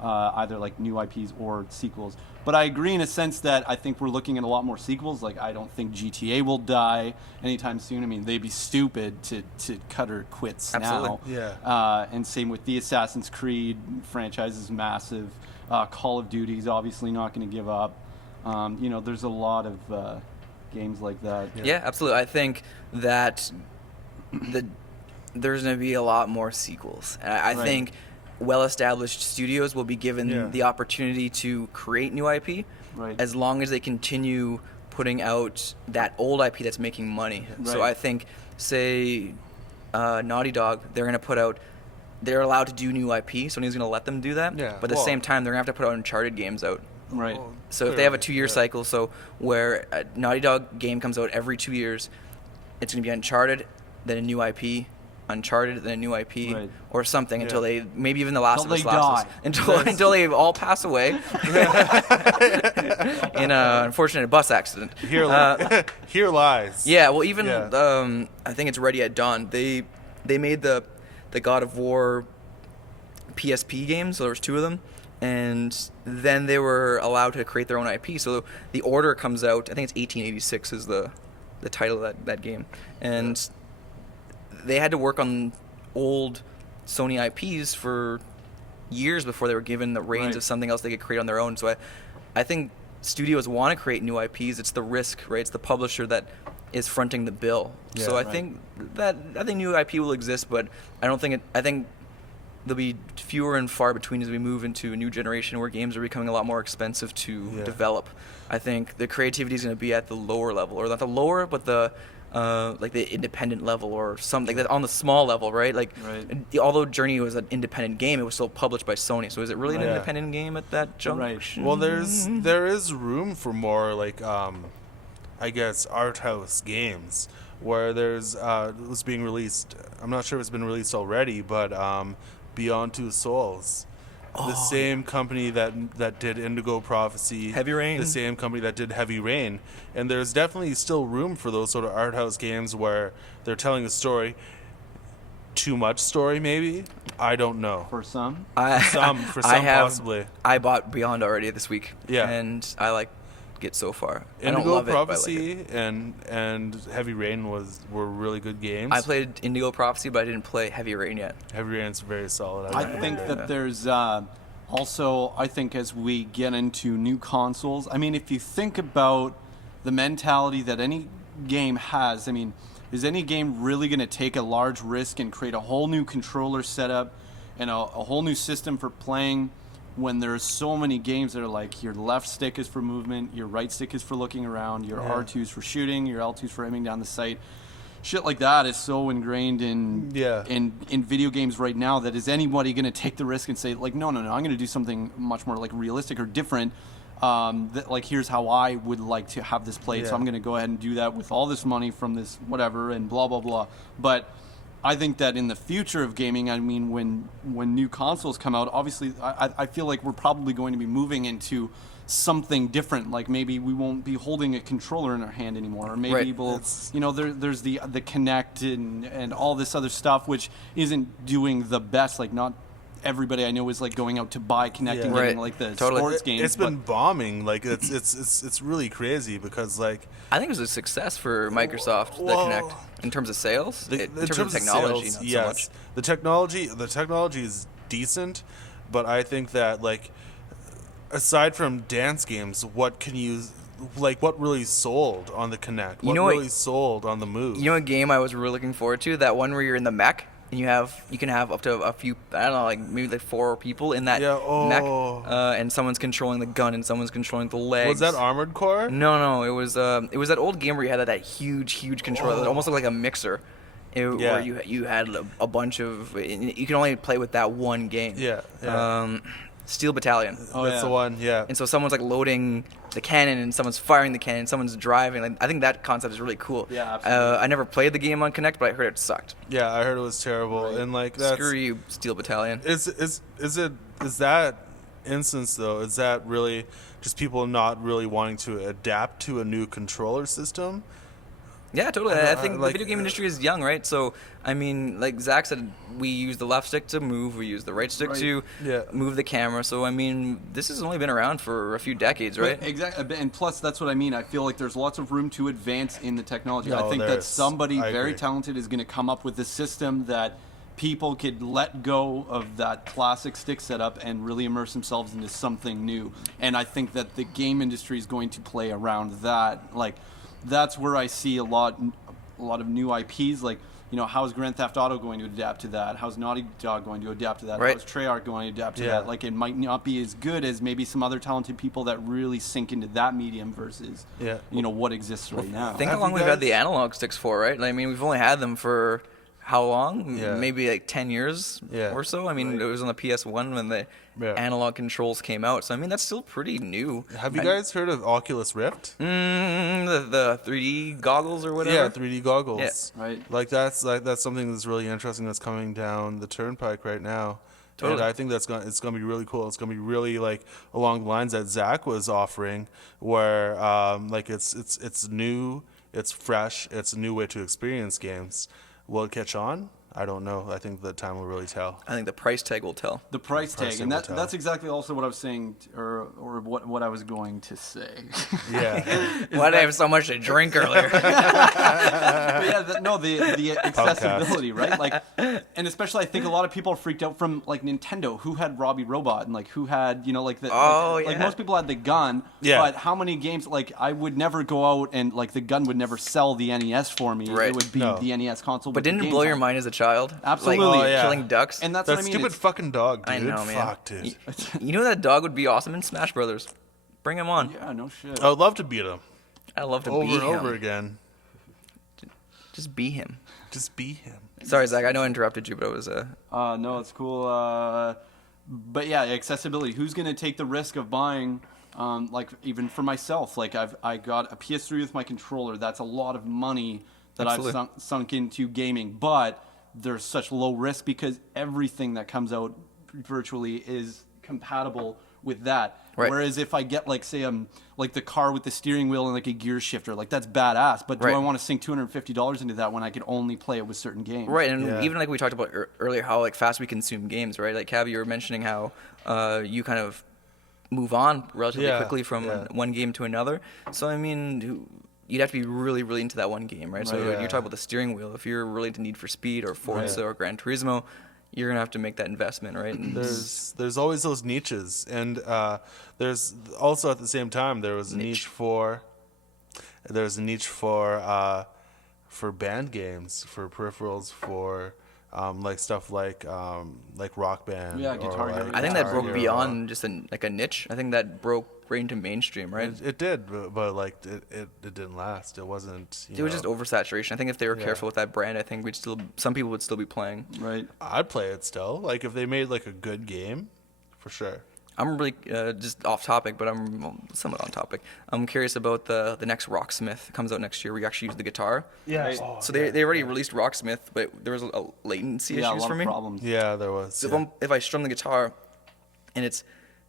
either like new IPs or sequels. But I agree in a sense that I think we're looking at a lot more sequels. Like, I don't think GTA will die anytime soon. I mean, they'd be stupid to cut or quits now. Yeah. And same with the Assassin's Creed franchise is massive. Call of Duty is obviously not going to give up. You know, there's a lot of games like that. Yeah, absolutely. I think that there's going to be a lot more sequels. And I think well-established studios will be given the opportunity to create new IP, as long as they continue putting out that old IP that's making money. So I think, say, Naughty Dog, they're allowed to do new IP, so Sony's going to let them do that. Yeah. But at the same time, they're going to have to put out Uncharted games out. Right. So if they have a 2-year cycle, so where a Naughty Dog game comes out every 2 years, it's going to be Uncharted, then a new IP, Uncharted, then a new IP, or something until they, maybe even The Last of Us, until they all pass away in an unfortunate bus accident. Here lies. Yeah, well, even I think it's Ready at Dawn. They made the God of War PSP games. So there was 2 of them. And then they were allowed to create their own IP. So The Order comes out, I think it's 1886 is the title of that game. And they had to work on old Sony IPs for years before they were given the reins of something else they could create on their own. So I think studios want to create new IPs. It's the risk, right? It's the publisher that is fronting the bill. Yeah, so I think new IP will exist, but I think there'll be fewer and far between as we move into a new generation where games are becoming a lot more expensive to develop. I think the creativity is going to be at the lower level, or not the lower, but the like the independent level or something that on the small level, right? Like, although Journey was an independent game, it was still published by Sony. So is it really an independent game at that junction? Well, there is room for more like I guess art house games where there's it was being released. I'm not sure if it's been released already, but Beyond Two Souls. The same company that did Indigo Prophecy, Heavy Rain. The same company that did Heavy Rain, and there's definitely still room for those sort of art house games where they're telling a story. Too much story, maybe. I don't know. For some, possibly. I bought Beyond already this week. Yeah, and I like it so far. Indigo I don't love Prophecy it, but I like it. and Heavy Rain were really good games. I played Indigo Prophecy, but I didn't play Heavy Rain yet. Heavy Rain's very solid. I think that there's also, I think as we get into new consoles, I mean, if you think about the mentality that any game has, I mean, is any game really going to take a large risk and create a whole new controller setup and a whole new system for playing when there's so many games that are like your left stick is for movement, your right stick is for looking around, your R2 is for shooting, your L2 is for aiming down the sight. Shit like that is so ingrained in video games right now that is anybody going to take the risk and say, like, no, I'm going to do something much more like realistic or different. That, like, here's how I would like to have this played, so I'm going to go ahead and do that with all this money from this whatever and blah, blah, blah. But I think that in the future of gaming, I mean, when new consoles come out, obviously, I feel like we're probably going to be moving into something different. Like, maybe we won't be holding a controller in our hand anymore, or maybe we'll, there's the Kinect and all this other stuff, which isn't doing the best. Like, not everybody I know is like going out to buy Kinect and getting like the sports games. It's been bombing. Like, it's really crazy because, like, I think it was a success for Microsoft, the Kinect, in terms of sales. In terms of technology, sales, not so much. The technology is decent, but I think that like aside from dance games, what can you like? What really sold on the Kinect? What really sold on the Move? You know, a game I was really looking forward to, that one where you're in the mech and you can have up to a few, I don't know, like maybe like 4 people in that mech, and someone's controlling the gun and someone's controlling the legs. Was that Armored Core? No, it was that old game where you had that huge controller that almost looked like a mixer. Where you had a bunch of, you can only play with that one game. Steel Battalion. That's the one, yeah. And so someone's like loading the cannon and someone's firing the cannon, someone's driving. Like, I think that concept is really cool. Yeah, absolutely. I never played the game on Kinect, but I heard it sucked. Yeah, I heard it was terrible. Right. And like that's, screw you, Steel Battalion. Is that instance though? Is that really just people not really wanting to adapt to a new controller system? Yeah, totally. I think the video game industry is young, right? So, I mean, like Zach said, we use the left stick to move, we use the right stick to move the camera. So, I mean, this has only been around for a few decades, right? But exactly. And plus, that's what I mean. I feel like there's lots of room to advance in the technology. I think that somebody very talented is going to come up with a system that people could let go of that classic stick setup and really immerse themselves into something new. And I think that the game industry is going to play around that. Like, that's where I see a lot of new IPs. Like, you know, how is Grand Theft Auto going to adapt to that? How's Naughty Dog going to adapt to that? Right. How's Treyarch going to adapt to that? Like, it might not be as good as maybe some other talented people that really sink into that medium versus, you know, what exists right now. Think how long we've had the analog sticks for, right? I mean, we've only had them for how long? Maybe like 10 years or so. I mean, it was on the PS1 when the analog controls came out. So, I mean, that's still pretty new. Have you guys heard of Oculus Rift? The 3D goggles or whatever? Yeah, 3D goggles. Yeah. Right. Like that's something that's really interesting that's coming down the turnpike right now. Totally. And I think it's gonna be really cool. It's gonna be really like along the lines that Zach was offering, where like it's new, it's fresh, it's a new way to experience games. Will it catch on? I don't know. I think the time will really tell. I think the price tag will tell. The price tag, and that's exactly also what I was saying, or what I was going to say. Yeah. Why did I have so much to drink earlier? But yeah, the accessibility, right? Like, and especially I think a lot of people are freaked out from like Nintendo, who had Robbie Robot, and like who had, you know, like like most people had the gun. Yeah. But how many games? Like, I would never go out and like the gun would never sell the NES for me. Right. It would be the NES console. But didn't it blow your mind as a child? Absolutely. Like, killing ducks. And that's that what I mean. stupid fucking dog, dude. I know, man. Fuck, dude. You know that dog would be awesome in Smash Brothers. Bring him on. Yeah, no shit. I would love to beat him. I'd love to be him. Over and over again. Just be him. Just be him. Sorry, Zach. I know I interrupted you, but it was No, it's cool. But yeah, accessibility. Who's gonna take the risk of buying? Like, even for myself, like I got a PS3 with my controller. That's a lot of money that I've sunk into gaming, but there's such low risk because everything that comes out virtually is compatible with that. Right. Whereas if I get like, say, like the car with the steering wheel and like a gear shifter, like that's badass. But do I want to sink $250 into that when I could only play it with certain games? right. And even like we talked about earlier, how like fast we consume games, right? Like Cabbie, you were mentioning how you kind of move on relatively quickly from one game to another. So I mean, you'd have to be really, really into that one game, right? So you're talking about the steering wheel. If you're really into Need for Speed or Forza or Gran Turismo, you're gonna have to make that investment, right? And there's always those niches, and there's also at the same time there was a niche for band games, for peripherals, for like stuff like Rock Band. Yeah, Guitar Hero. I think that broke beyond just a niche. I think that broke right into mainstream, right? It did, but like it didn't last. It wasn't. It was just oversaturation. I think if they were careful with that brand, I think some people would still be playing. Right. I'd play it still. Like if they made like a good game, for sure. I'm really just off topic, but I'm somewhat on topic. I'm curious about the next Rocksmith. It comes out next year. We actually use the guitar. Yeah. Right. So they already released Rocksmith, but there was a latency issues for me. Problems. Yeah, there was. So if I strum the guitar, and it's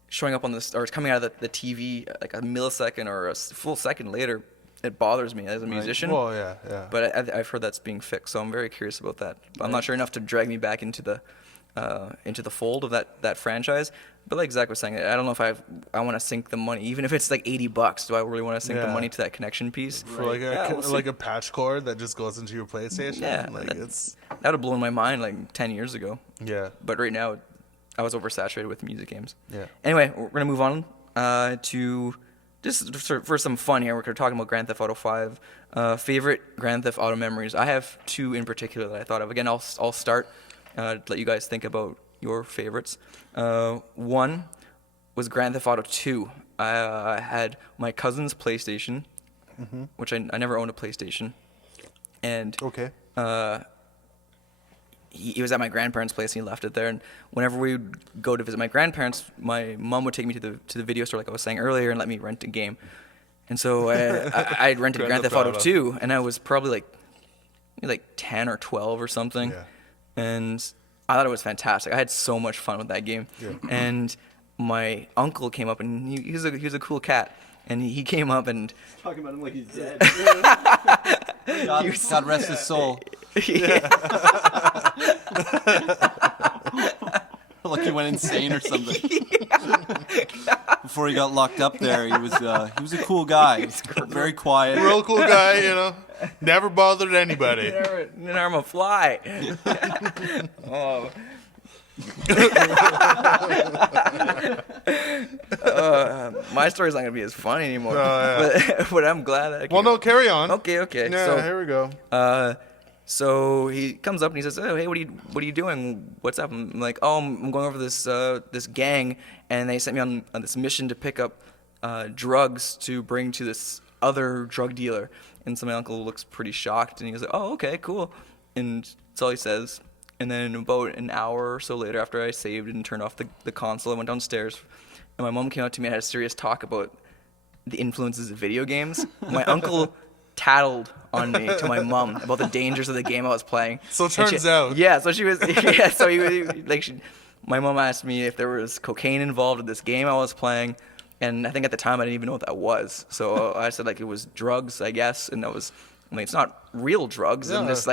showing up on this, or it's coming out of the TV like a millisecond or a full second later, it bothers me as a musician. Well, yeah. But I've heard that's being fixed, so I'm very curious about that. But I'm not sure enough to drag me back into the fold of that franchise. But like Zach was saying, I don't know if I want to sink the money, even if it's like $80. Do I really want to sink the money to that connection piece? For like a patch cord that just goes into your PlayStation. Yeah, like that would have blown my mind like 10 years ago. Yeah. But right now, I was oversaturated with music games. Yeah. Anyway, we're gonna move on to just for some fun here. We're gonna talk about Grand Theft Auto 5. Favorite Grand Theft Auto memories. I have two in particular that I thought of. Again, I'll start. Let you guys think about your favorites. One was Grand Theft Auto 2. I had my cousin's PlayStation, which I never owned a PlayStation, and Okay. He was at my grandparents' place and he left it there. And whenever we would go to visit my grandparents, my mom would take me to the video store, like I was saying earlier, and let me rent a game. And so I rented Grand Theft Auto 2, and I was probably like 10 or 12 or something. Yeah. And I thought it was fantastic. I had so much fun with that game. Yeah. And my uncle came up, and he was a cool cat. And he came up and Talking about him like he's dead. God rest his soul. Like he went insane or something. Before he got locked up there, he was a cool guy. Very quiet. Real cool guy, never bothered anybody. Never harm a fly. Oh. My story's not gonna be as funny anymore. But I'm glad that. Well, no, carry on. Okay. Yeah, So here we go. So he comes up and he says, "Oh, hey, what are you doing? What's up?" I'm like, "Oh, I'm going over this gang, and they sent me on this mission to pick up drugs to bring to this other drug dealer." And so my uncle looks pretty shocked, and he goes, "Oh, okay, cool." And that's all he says. And then about an hour or so later, after I saved and turned off the console, I went downstairs, and my mom came out to me and had a serious talk about the influences of video games. My uncle tattled on me to my mom about the dangers of the game I was playing. So it turns out. Yeah, so she was. Yeah, so my mom asked me if there was cocaine involved in this game I was playing, and I think at the time I didn't even know what that was. So I said it was drugs, I guess, and that was. I mean, it's not real drugs, and it's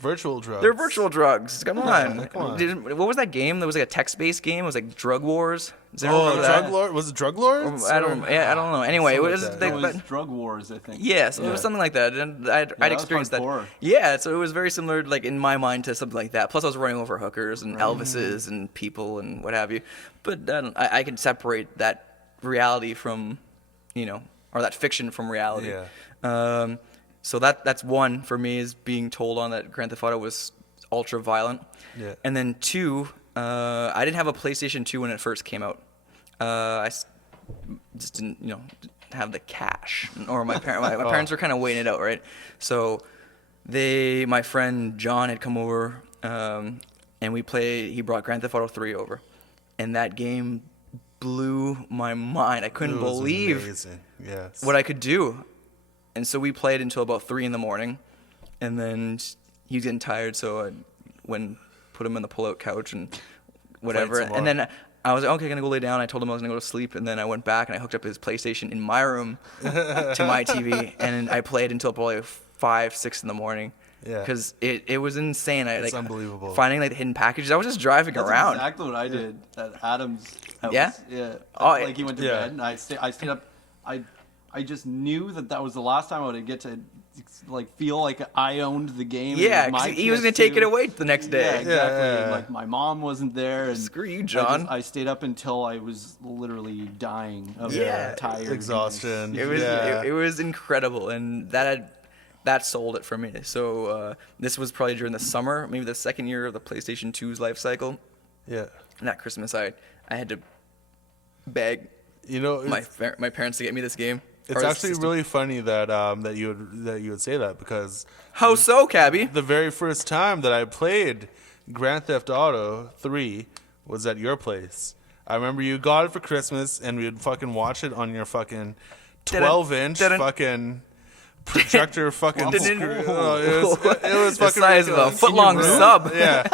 virtual drugs. They're virtual drugs. Come on. Come on. What was that game? There was a text-based game. It was Drug Wars. Does anyone remember that? Drug Lord? Was it Drug Lords? I don't know. Anyway, it was It was Drug Wars, I think. Yeah, so it was something like that. And I'd experienced that. Yeah, so it was very similar, in my mind, to something like that. Plus, I was running over hookers and Elvises and people and what have you. But I can separate that reality from, or that fiction from reality. Yeah. So that's one for me, is being told on that Grand Theft Auto was ultra violent. Yeah. And then two, I didn't have a PlayStation 2 when it first came out. I just didn't, have the cash, or my parents were kind of waiting it out, right? So my friend John had come over, and he brought Grand Theft Auto 3 over, and that game blew my mind. I couldn't believe what I could do. And so we played until about 3 a.m, and then he was getting tired, so I put him in the pull-out couch and whatever. And then I was like, okay, gonna go lay down. I told him I was gonna go to sleep, and then I went back and I hooked up his PlayStation in my room to my TV, and I played until probably 5, 6 in the morning. Yeah. Because it was insane. It's unbelievable. Finding the hidden packages. I was just driving around. That's exactly what I did at Adam's house. Yeah? Yeah. Oh, he went to bed, and I stayed up. I just knew that was the last time I would get to feel like I owned the game. Yeah, because he was going to take it away the next day. Yeah, exactly. And, my mom wasn't there. And screw you, John. I stayed up until I was literally dying of tired exhaustion. It was incredible, and that sold it for me. So this was probably during the summer, maybe the second year of the PlayStation 2's life cycle. Yeah. And that Christmas, I had to beg my parents to get me this game. It's actually really funny that you would say that, because how so, Cabbie? The very first time that I played Grand Theft Auto 3 was at your place. I remember you got it for Christmas, and we would fucking watch it on your fucking 12-inch fucking projector fucking screen. It was fucking the size of a foot-long sub. Yeah.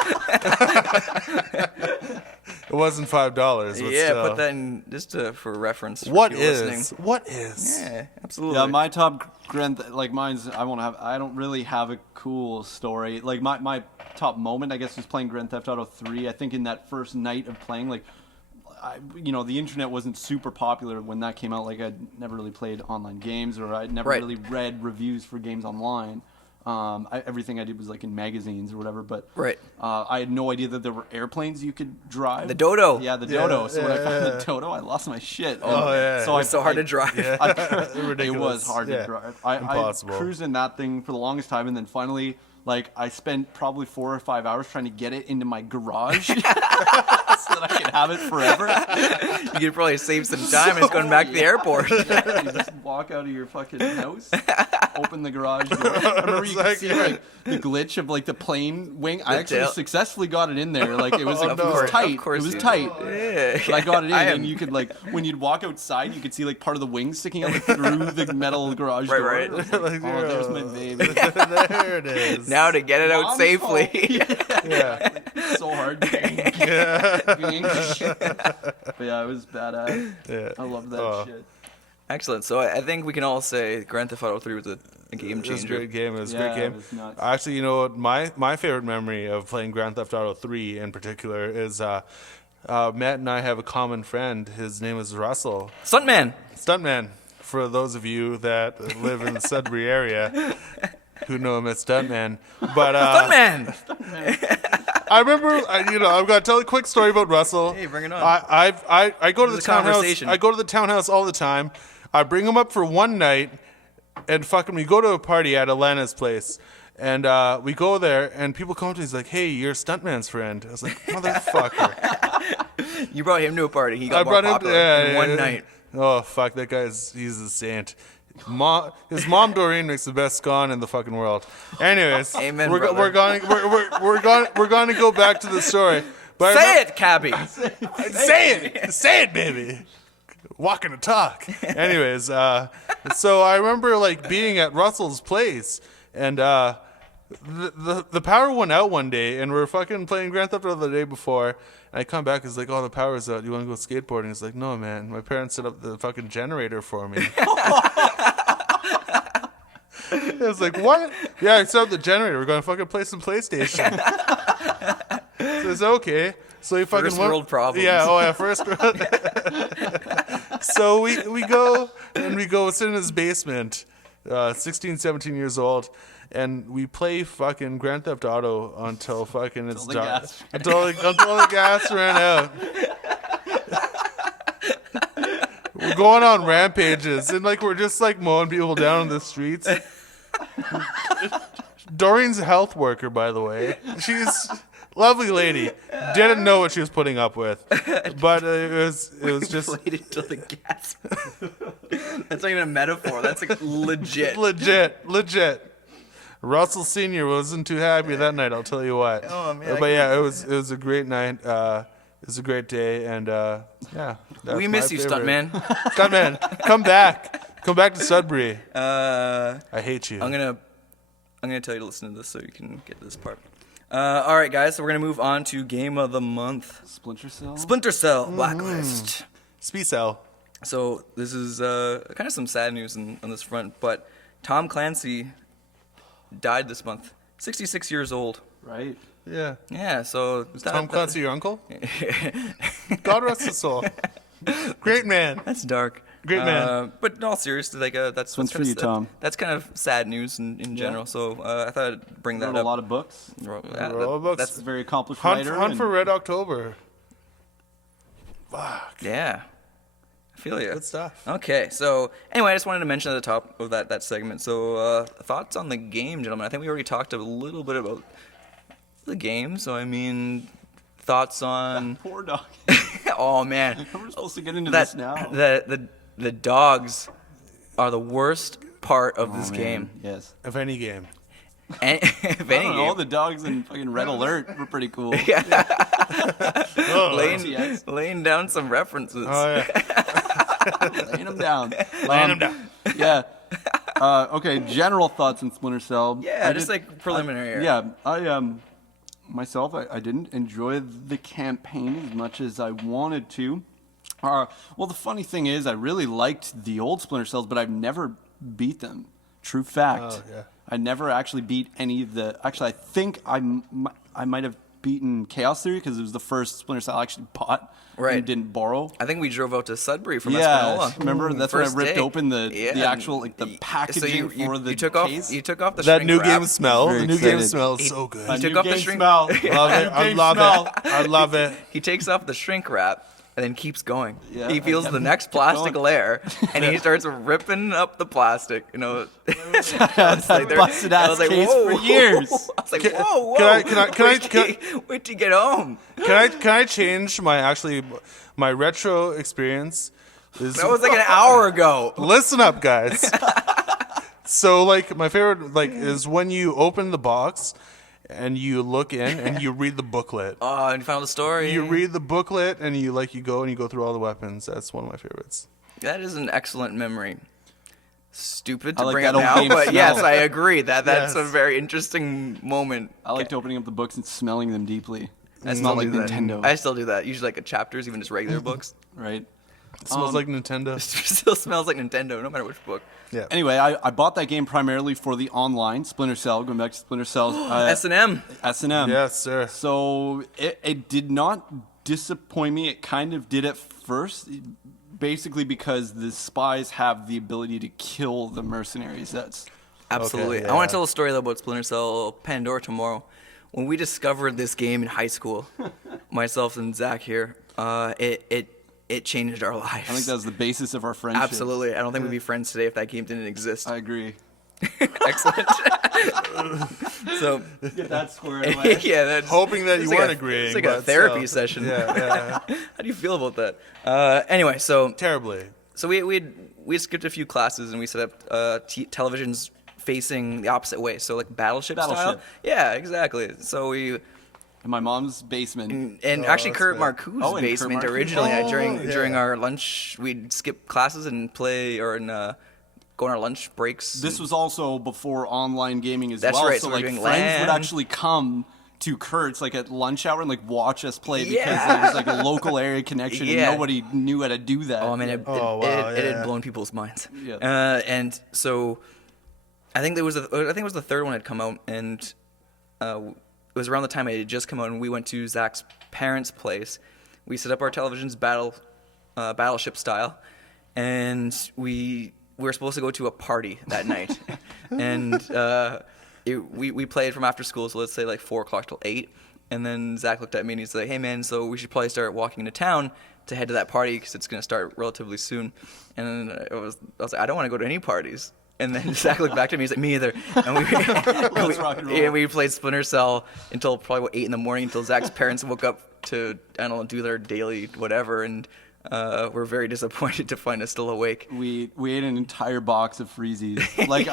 It wasn't $5, but still. Put that in just for reference. For What listening. is? Yeah, absolutely. Yeah, my top mine's. I don't really have a cool story. My top moment, I guess, was playing Grand Theft Auto 3. I think in that first night of playing, the internet wasn't super popular when that came out. I'd never really played online games, or I'd never really read reviews for games online. Everything I did was like in magazines or whatever, but Right. I had no idea that there were airplanes you could drive. The Dodo. Yeah, the Dodo. So when I found the Dodo, I lost my shit. Oh, yeah. So It's so hard to drive. Ridiculous. It was hard to drive. I Impossible. cruised in that thing for the longest time, and then finally, like, I spent probably 4 or 5 hours trying to get it into my garage so that I could have it forever. You could probably save some time and it's going back to the airport. You just walk out of your fucking house, open the garage door. I remember you could see like the glitch of like the plane wing. I actually successly got it in there. Like it was, it was tight. It was tight. Yeah. But I got it in, and you could like when you'd walk outside, you could see like part of the wing sticking out like, through the metal garage door. Right. I was like, oh, there's my baby. There it is. Now to get it out Mom's safely. Yeah. It's so hard. But yeah, it was badass. Yeah. I love that shit. Excellent. So I think we can all say Grand Theft Auto 3 was a game It was a changer. great game. It was a Yeah, great game. it was nuts. Actually, you know what? My favorite memory of playing Grand Theft Auto 3 in particular is Matt and I have a common friend. His name is Russell. Stuntman. Stuntman. For those of you that live in the Sudbury area who know him as Stuntman. But Stuntman. I remember, I've got to tell a quick story about Russell. Hey, bring it on. I go to the This is a townhouse. conversation. I go to the townhouse all the time. I bring him up for one night, and fucking we go to a party at Alana's place, and we go there, and people come up to me, he's like, "Hey, you're Stuntman's friend." I was like, "Motherfucker!" You brought him to a party. He got I brought more him popular in one night. Oh fuck, that he's a saint. His mom Doreen makes the best scone in the fucking world. Anyways, Amen, we're brother. going to go back to the story. But Say it, Cabbie. say it, baby. Walking the talk. Anyways, so I remember like being at Russell's place, and the power went out one day, and we're fucking playing Grand Theft Auto the day before. And I come back, it's like, "Oh, the power's out. You want to go skateboarding?" He's like, "No, man. My parents set up the fucking generator for me." I was like, "What?" "Yeah, I set up the generator. We're going to fucking play some PlayStation." So it's okay. So he fucking First world problems. Yeah, first world. So we go sit in his basement, 16, 17 years old, and we play fucking Grand Theft Auto until fucking it's the dark. gas Until the gas ran out. We're going on rampages, and like we're just like mowing people down in the streets. Doreen's a health worker, by the way. She's lovely lady. Didn't know what she was putting up with, but it was just Played it till the gas. That's not even a metaphor. That's like legit. legit. Russell Senior wasn't too happy that night. I'll tell you what. Oh, man, But yeah, it was a great night. It was a great day, and yeah. That's We my miss you, favorite. Stuntman. Stuntman, come back. Come back to Sudbury. I I hate you. I'm gonna tell you to listen to this so you can get to this part. All right, guys. So we're gonna move on to game of the month. Splinter Cell. Splinter Cell Blacklist. Speecell. So this is kind of some sad news on this front, but Tom Clancy died this month. 66 years old. Right. Yeah. Yeah. So Tom Clancy, your uncle? God rest his soul. Great man. That's dark. Great man. But in all seriousness, like that's One's for you, Tom. That's kind of sad news in general. So I thought I'd bring that Wrote up. a lot of books. Yeah, Wrote a books. That's He's a very accomplished Hunt writer. for Red October. Fuck. yeah. I feel you. Good stuff. Okay, so anyway, I just wanted to mention at the top of that segment. So thoughts on the game, gentlemen? I think we already talked a little bit about the game. So I mean, thoughts on? Poor dog. Oh man, We're supposed to get into that this now. the dogs are the worst part of this game. Yes. If any game. And, if I any don't know. game. The dogs in fucking Red Alert were pretty cool. Laying down some references. Oh, yeah. Laying them down. Laying them down. Yeah. Okay. General thoughts on Splinter Cell. Yeah, just like preliminary. Yeah. I myself, I didn't enjoy the campaign as much as I wanted to. Well, the funny thing is, I really liked the old Splinter Cells, but I've never beat them. True fact. Oh, yeah. I never actually beat any of the. Actually, I think I might have beaten Chaos Theory because it was the first Splinter Cell I actually bought and didn't borrow. I think we drove out to Sudbury from Espanola. Remember? That's when I ripped open the actual the packaging for the case. You took off the that shrink new wrap. game smell. Very The new excited. game smells so good. He took off the shrink. Love it. I love it. I love it. He takes off the shrink wrap and then keeps going. Yeah, He feels the next plastic layer, and he starts ripping up the plastic. You know, Busted ass case for years. I was like, whoa. Wait till you get home. Can I change my retro experience? That was like an hour ago. Listen up, guys. So like my favorite is when you open the box and you look in and you read the booklet. Oh, and you found the story. You read the booklet and you go through all the weapons. That's one of my favorites. That is an excellent memory. Stupid to like bring that up old now, game but smell. yes, I agree that's Yes. a very interesting moment. I liked opening up the books and smelling them deeply. I It's still not like do that. Nintendo, I still do that. Usually like chapters, even just regular books. right? It smells like Nintendo. It still smells like Nintendo, no matter which book. Yeah. Anyway, I bought that game primarily for the online Splinter Cell. Going back to Splinter Cell, S&M. S&M. Yes, sir. So it did not disappoint me. It kind of did at first, basically because the spies have the ability to kill the mercenaries. That's Absolutely. Okay, I want yeah. to tell a story though about Splinter Cell Pandora tomorrow. When we discovered this game in high school, myself and Zach here, it changed our lives. I think that was the basis of our friendship. Absolutely. I don't think we'd be friends today if that game didn't exist. I agree. Excellent. So Get that squared away. yeah, that's Hoping that you it's like weren't a- agreeing. It's like a but therapy still. session. Yeah. How do you feel about that? Anyway, so Terribly. we skipped a few classes and we set up televisions facing the opposite way, so like battleship style. Battleship. Yeah, exactly. So we In my mom's basement. and Oh, actually that's Kurt fair. Marcoux's Oh, in Kurt basement Marcoux's? originally. Oh, during yeah. our lunch, we'd skip classes and play or go on our lunch breaks. This was also before online gaming as That's well. right, So so we're like doing friends would LAN. actually come to Kurt's like at lunch hour and like watch us play because Yeah. there was like a local area connection Yeah. and nobody knew how to do that. Oh, I mean, it wow, had yeah. blown people's minds. Yeah. And so, I think it was the third one had come out, and it was around the time it had just come out, and we went to Zach's parents' place. We set up our televisions battleship style, and we were supposed to go to a party that night, and we played from after school, so let's say like 4 o'clock till 8. And then Zach looked at me and he's like, "Hey man, so we should probably start walking into town to head to that party because it's gonna start relatively soon." And then I was like, "I don't want to go to any parties." And then Zach looked back to me. He's like, "Me either." And Let's rock and roll. yeah, we played Splinter Cell until probably about 8 in the morning until Zach's parents woke up to I don't know do their daily whatever, and we're very disappointed to find us still awake. We ate an entire box of Freezies. Like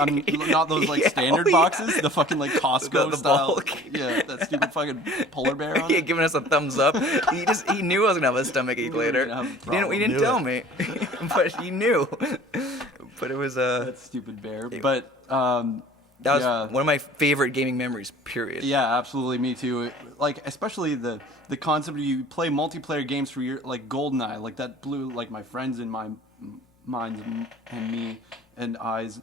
not those like Yeah, standard oh, yeah. boxes, the fucking like Costco The style. bulk. Yeah, that stupid fucking polar bear on He it. had given us a thumbs up. He knew I was gonna have a stomach ache knew I was later. gonna have a He problem. didn't Knew tell it. me, but he knew. But it was That stupid bear. But that was yeah. one of my favorite gaming memories. Period. Yeah, absolutely. Me too. Like, especially the concept of you play multiplayer games for your like GoldenEye, like that blew like my friends in my minds and me and eyes.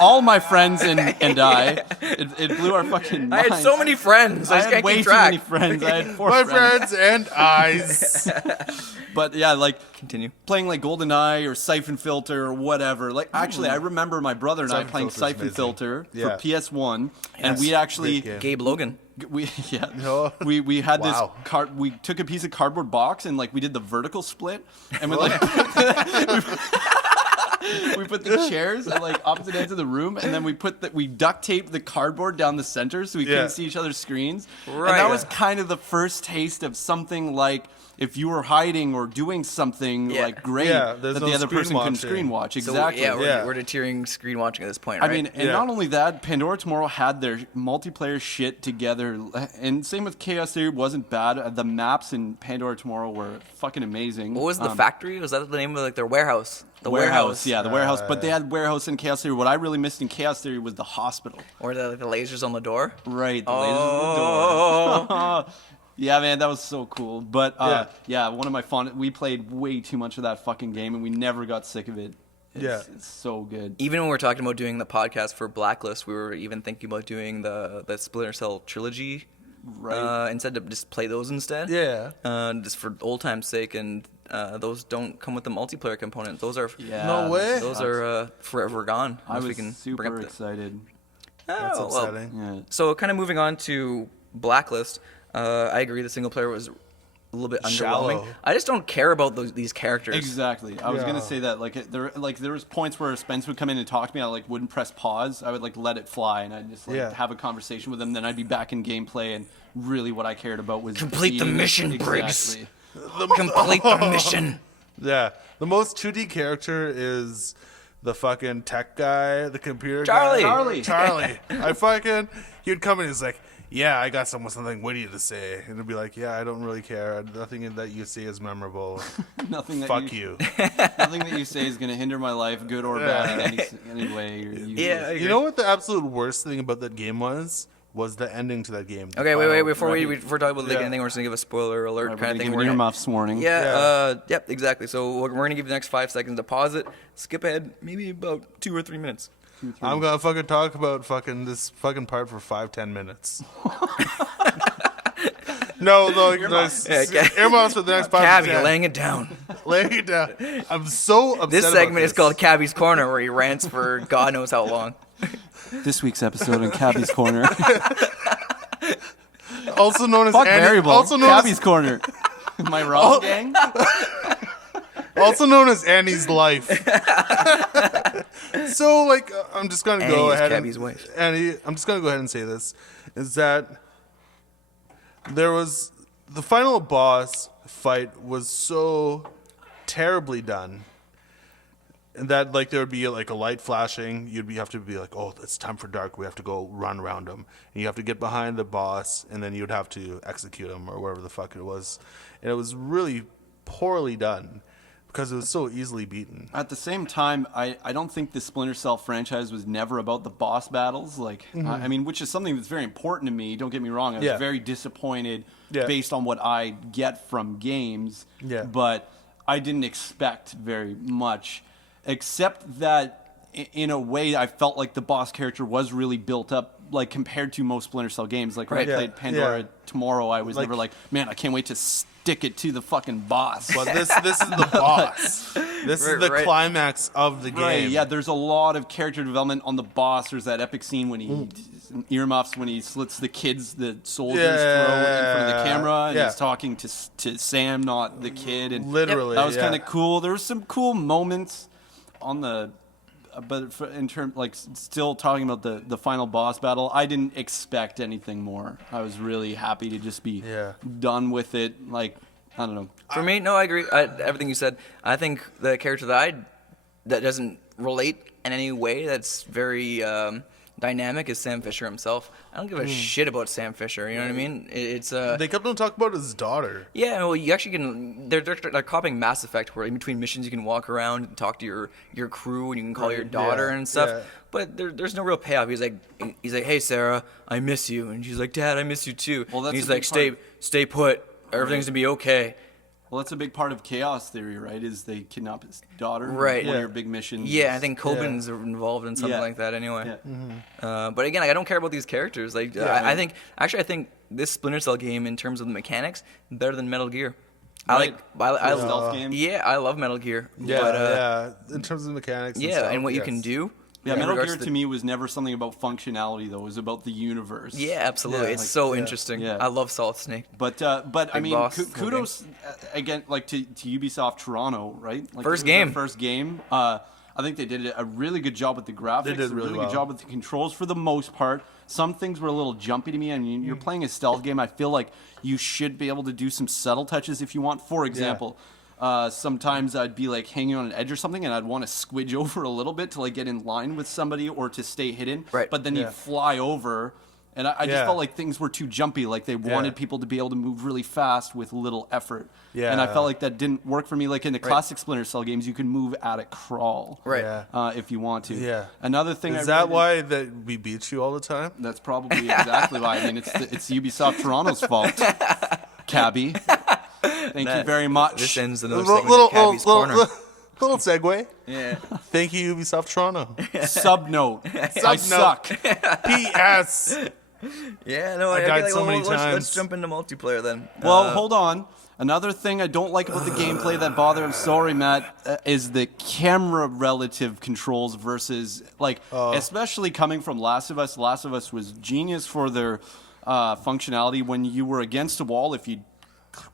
All my friends and I, it blew our fucking I minds. had so many friends. I, I just had can't way keep too track. many friends. I had 4 My friends. friends and eyes. But yeah, like Continue. playing like GoldenEye or Siphon Filter or whatever. Like actually, I remember my brother and I Siphon playing Filter's Siphon amazing. Filter Yeah. for PS1, and Yes. we actually Great game. Gabe Logan. we yeah Oh. we had Wow. this card. We took a piece of cardboard box and like we did the vertical split, and we like we put the chairs at like opposite ends of the room, and then we duct taped the cardboard down the center so we Yeah. couldn't see each other's screens. Right. And that was kind of the first taste of something like if you were hiding or doing something Yeah. like great Yeah, that there's the no other screen person couldn't watching. screen watch. So, Exactly. yeah, Yeah. we're deterring screen watching at this point, I right? mean, and Yeah. not only that, Pandora Tomorrow had their multiplayer shit together, and same with Chaos Theory wasn't bad. The maps in Pandora Tomorrow were fucking amazing. what was the factory? Was that the name of like their warehouse? The warehouse. Yeah, the warehouse. But they had warehouse in Chaos Theory. What I really missed in Chaos Theory was the hospital. Or the lasers on the door. Right, the Oh. lasers on the door. Yeah, man, that was so cool. But Yeah. yeah, one of my fond. We played way too much of that fucking game, and we never got sick of it. It's so good. Even when we were talking about doing the podcast for Blacklist, we were even thinking about doing the Splinter Cell trilogy. Right. Instead of just play those instead. Yeah. Just for old time's sake, and those don't come with the multiplayer component. Those are No way. those are forever gone. I was we can super bring up excited. That's well, upsetting. Yeah. so kind of moving on to Blacklist, I agree the single player was a little bit Shallow. underwhelming. I just don't care about these characters. Exactly. I was Yeah. gonna say that. There was points where Spence would come in and talk to me. I wouldn't press pause. I would let it fly, and I'd just have a conversation with him. Then I'd be back in gameplay, and really what I cared about was Complete the beating it. mission, Briggs. Exactly. Complete the mission. Yeah. The most 2D character is the fucking tech guy, the computer Charlie. guy. Charlie. He'd come in, he's like, yeah, I got something witty to say. And it'd be like, yeah, I don't really care. Nothing that you say is memorable. Nothing that Fuck you. Nothing that you say is gonna hinder my life, good or bad, in any way. You're useless. Yeah. You know what the absolute worst thing about that game was the ending to that game. Okay, wait. Before Right. we talk about the Yeah. ending, we're just gonna give a spoiler alert We're kind of gonna thing. give We're an gonna- earmuffs warning. Yep, exactly. So we're gonna give you the next 5 seconds to pause it, skip ahead, maybe about 2 or 3 minutes. I'm gonna fucking talk about this fucking part for 5-10 minutes. No, earmuffs. Yeah, Earmuffs for the next 5 Cabbie, to 10. laying it down. Laying it down. I'm so upset This about segment is this. called Cabbie's Corner, where he rants for God knows how long. This week's episode in Cabbie's Corner. Also known as Fuck Andy, variable. also known Cabbie's Corner. Am I wrong, gang? also known as Annie's life. So I'm just gonna Annie go is ahead. Cabbie's wife. Annie, I'm just gonna go ahead and say this: is that there was the final boss fight was so terribly done. And that there would be a light flashing, have to be like, oh, it's time for dark. We have to go run around him, and you have to get behind the boss, and then you'd have to execute him or whatever the fuck it was. And it was really poorly done because it was so easily beaten. At the same time, I don't think the Splinter Cell franchise was never about the boss battles. I mean, which is something that's very important to me. Don't get me wrong. I was very disappointed based on what I get from games. Yeah. But I didn't expect very much. Except that, in a way, I felt like the boss character was really built up, compared to most Splinter Cell games. When I played Pandora tomorrow, I was never man, I can't wait to stick it to the fucking boss. But this is the boss. This is the climax of the game. Right, yeah, there's a lot of character development on the boss. There's that epic scene when he earmuffs when he slits the soldier's throat in front of the camera, and he's talking to Sam, not the kid. And Literally, that was kind of cool. There were some cool moments on the, in terms still talking about the final boss battle, I didn't expect anything more. I was really happy to just be done with it. I don't know. For me, no, I agree. Everything you said. I think the character that doesn't relate in any way that's very dynamic is Sam Fisher himself. I don't give a shit about Sam Fisher. You know what I mean? It's They kept on talking about his daughter. Yeah, well, you actually can. They're copying Mass Effect, where in between missions you can walk around and talk to your crew, and you can call your daughter and stuff. Yeah. But there's no real payoff. He's like, hey Sarah, I miss you, and she's like, Dad, I miss you too. Well, that's and he's like, stay put. Everything's gonna be okay. Well, that's a big part of Chaos Theory, right? Is they kidnap his daughter. Right. One of your big missions. Yeah, I think Coben's involved in something like that anyway. Yeah. But again, I don't care about these characters. I think this Splinter Cell game, in terms of the mechanics, better than Metal Gear. Right. I stealth game. Yeah, I love Metal Gear. Yeah, but, in terms of mechanics. Yeah, and what you can do. Yeah, Metal Gear to me was never something about functionality, though. It was about the universe. Yeah, absolutely. It's so interesting. Yeah. I love Solid Snake. But I mean, kudos again, to Ubisoft Toronto, right? First game. First game. I think they did a really good job with the graphics. They did really well. good job with the controls for the most part. Some things were a little jumpy to me. I mean, you're playing a stealth game. I feel like you should be able to do some subtle touches if you want. For example. Sometimes I'd be hanging on an edge or something, and I'd want to squidge over a little bit to get in line with somebody or to stay hidden. Right. But then you'd fly over, and I just felt like things were too jumpy. They wanted people to be able to move really fast with little effort. Yeah. And I felt like that didn't work for me. In the classic Splinter Cell games, you can move at a crawl. Right. If you want to. Yeah. Another thing. Is that why that we beat you all the time? That's probably exactly why. I mean, it's Ubisoft Toronto's fault. Cabbie. Thank you very much. This ends another segment of Cabbie's Corner. Little segue. Yeah. Thank you, Ubisoft Toronto. Subnote. I suck. P.S. Yeah, no, I okay, died like, so many let's times. jump into multiplayer then. Well, hold on. Another thing I don't like about the gameplay that bothers. I'm sorry, Matt, is the camera relative controls versus especially coming from Last of Us. Last of Us was genius for their functionality when you were against a wall. If you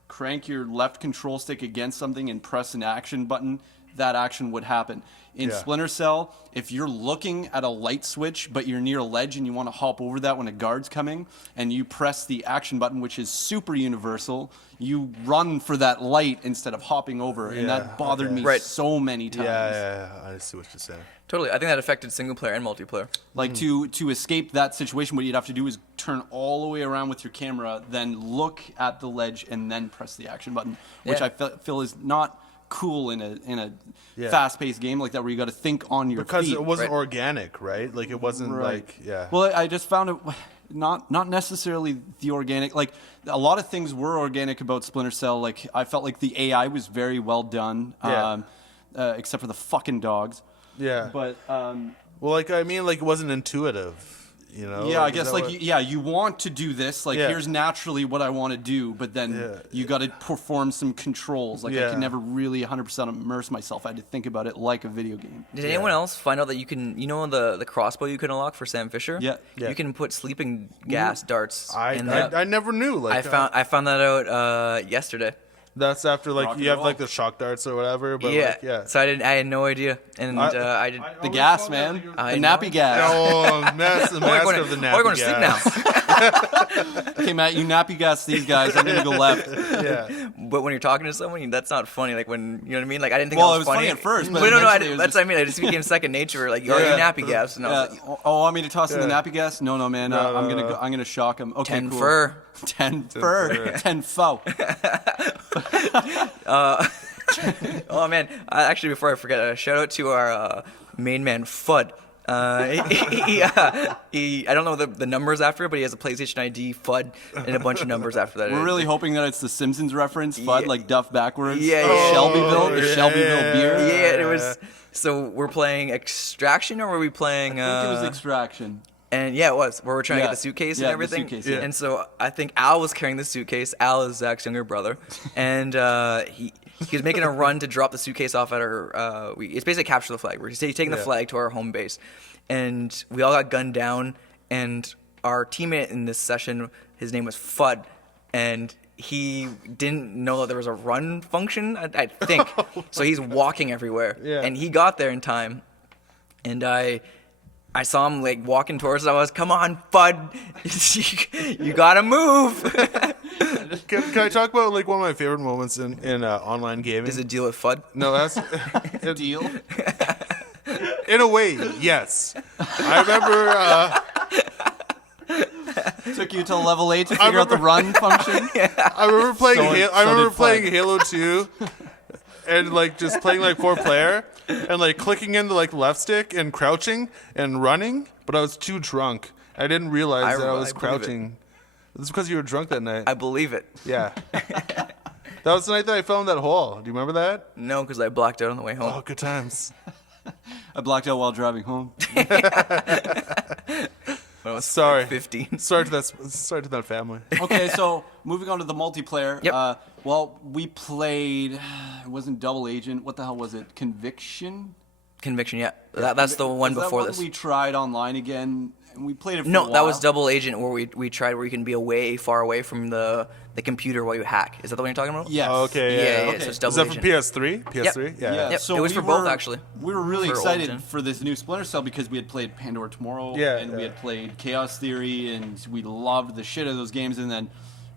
crank your left control stick against something and press an action button, that action would happen. In Splinter Cell, if you're looking at a light switch, but you're near a ledge and you want to hop over that when a guard's coming, and you press the action button, which is super universal, you run for that light instead of hopping over, and that bothered me so many times. Yeah, I see what you're saying. Totally. I think that affected single player and multiplayer. Like to escape that situation, what you'd have to do is turn all the way around with your camera, then look at the ledge, and then press the action button, which I feel is not cool in a fast-paced game like that where you got to think on your feet. Because it wasn't organic, right? Like it wasn't Well, I just found it not necessarily the organic. Like a lot of things were organic about Splinter Cell. Like I felt like the AI was very well done, except for the fucking dogs. Yeah. But well, like I mean, like it wasn't intuitive. You know? Yeah, I guess you want to do this. Like here's naturally what I want to do, but then you got to perform some controls. Like I can never really 100% immerse myself. I had to think about it like a video game. Did anyone else find out that you can, the crossbow you can unlock for Sam Fisher? Yeah. You can put sleeping gas darts in that. I never knew. Like I found that out yesterday. That's after Rock you have and like the shock darts or whatever. But So I had no idea, and I did. The gas, man. The nappy gas. Oh, master of the nappy We're going to sleep now. Okay, Matt, you nappy gas these guys. I'm gonna go left. Yeah. But when you're talking to someone, that's not funny. Like when you know what I mean. Like I didn't think Well, it was funny at first, but no, eventually that's what I mean. It just became second nature. Like you're nappy gas, and I was like, want me to toss in the nappy gas? No, man. I'm gonna shock him. Okay, 10 cool. fur. 10 fur. 10 foe. Oh man! Actually, before I forget, shout out to our main man Fudd. He I don't know the numbers after it, but he has a PlayStation ID Fudd and a bunch of numbers after that. We're really hoping that it's the Simpsons reference, Fudd, like Duff backwards. Yeah. Shelbyville, the Shelbyville beer. Yeah, it was. So we're playing Extraction, or were we playing? I think it was Extraction. And it was where we're trying to get the suitcase and everything. The suitcase, And so I think Al was carrying the suitcase. Al is Zach's younger brother, and he was making a run to drop the suitcase off at our. It's basically capture the flag. We're taking the flag to our home base, and we all got gunned down. And our teammate in this session, his name was Fudd, and he didn't know that there was a run function. I think so. He's walking everywhere, and he got there in time, and I saw him like walking towards us. I was, come on, Fudd, you gotta move. Can I talk about like one of my favorite moments in online gaming? Is it deal with Fudd? No, that's Deal. In a way, yes. I remember. Took you to level 8 to figure out the run function. I remember playing. I remember did playing Fudd. Halo 2, and like just playing like 4-player, and like clicking into like left stick and crouching and running, but I was too drunk. I didn't realize that I was crouching. It's because you were drunk that night. I believe it. Yeah. That was the night that I fell in that hole. Do you remember that? No, because I blacked out on the way home. Oh, good times. I blacked out while driving home. When I was Sorry. 15. Sorry to that family. Okay, so moving on to the multiplayer. Yep. Well, we played. It wasn't Double Agent. What the hell was it? Conviction. Conviction, yeah. That's the one Was that before one this. we tried online again, and we played it for a No, while. that was Double Agent where we tried where you can be far away from the computer while you hack. Is that the one you're talking about? Yes. Oh, okay, yeah. Yeah, Okay. so it's Is Double that Agent. for PS3? PS3? Yeah. Yep, So it was we for both, were- actually. We were really For excited Origin. for this new Splinter Cell because we had played Pandora Tomorrow, Yeah, and we yeah. had played Chaos Theory, and we loved the shit out of those games. And then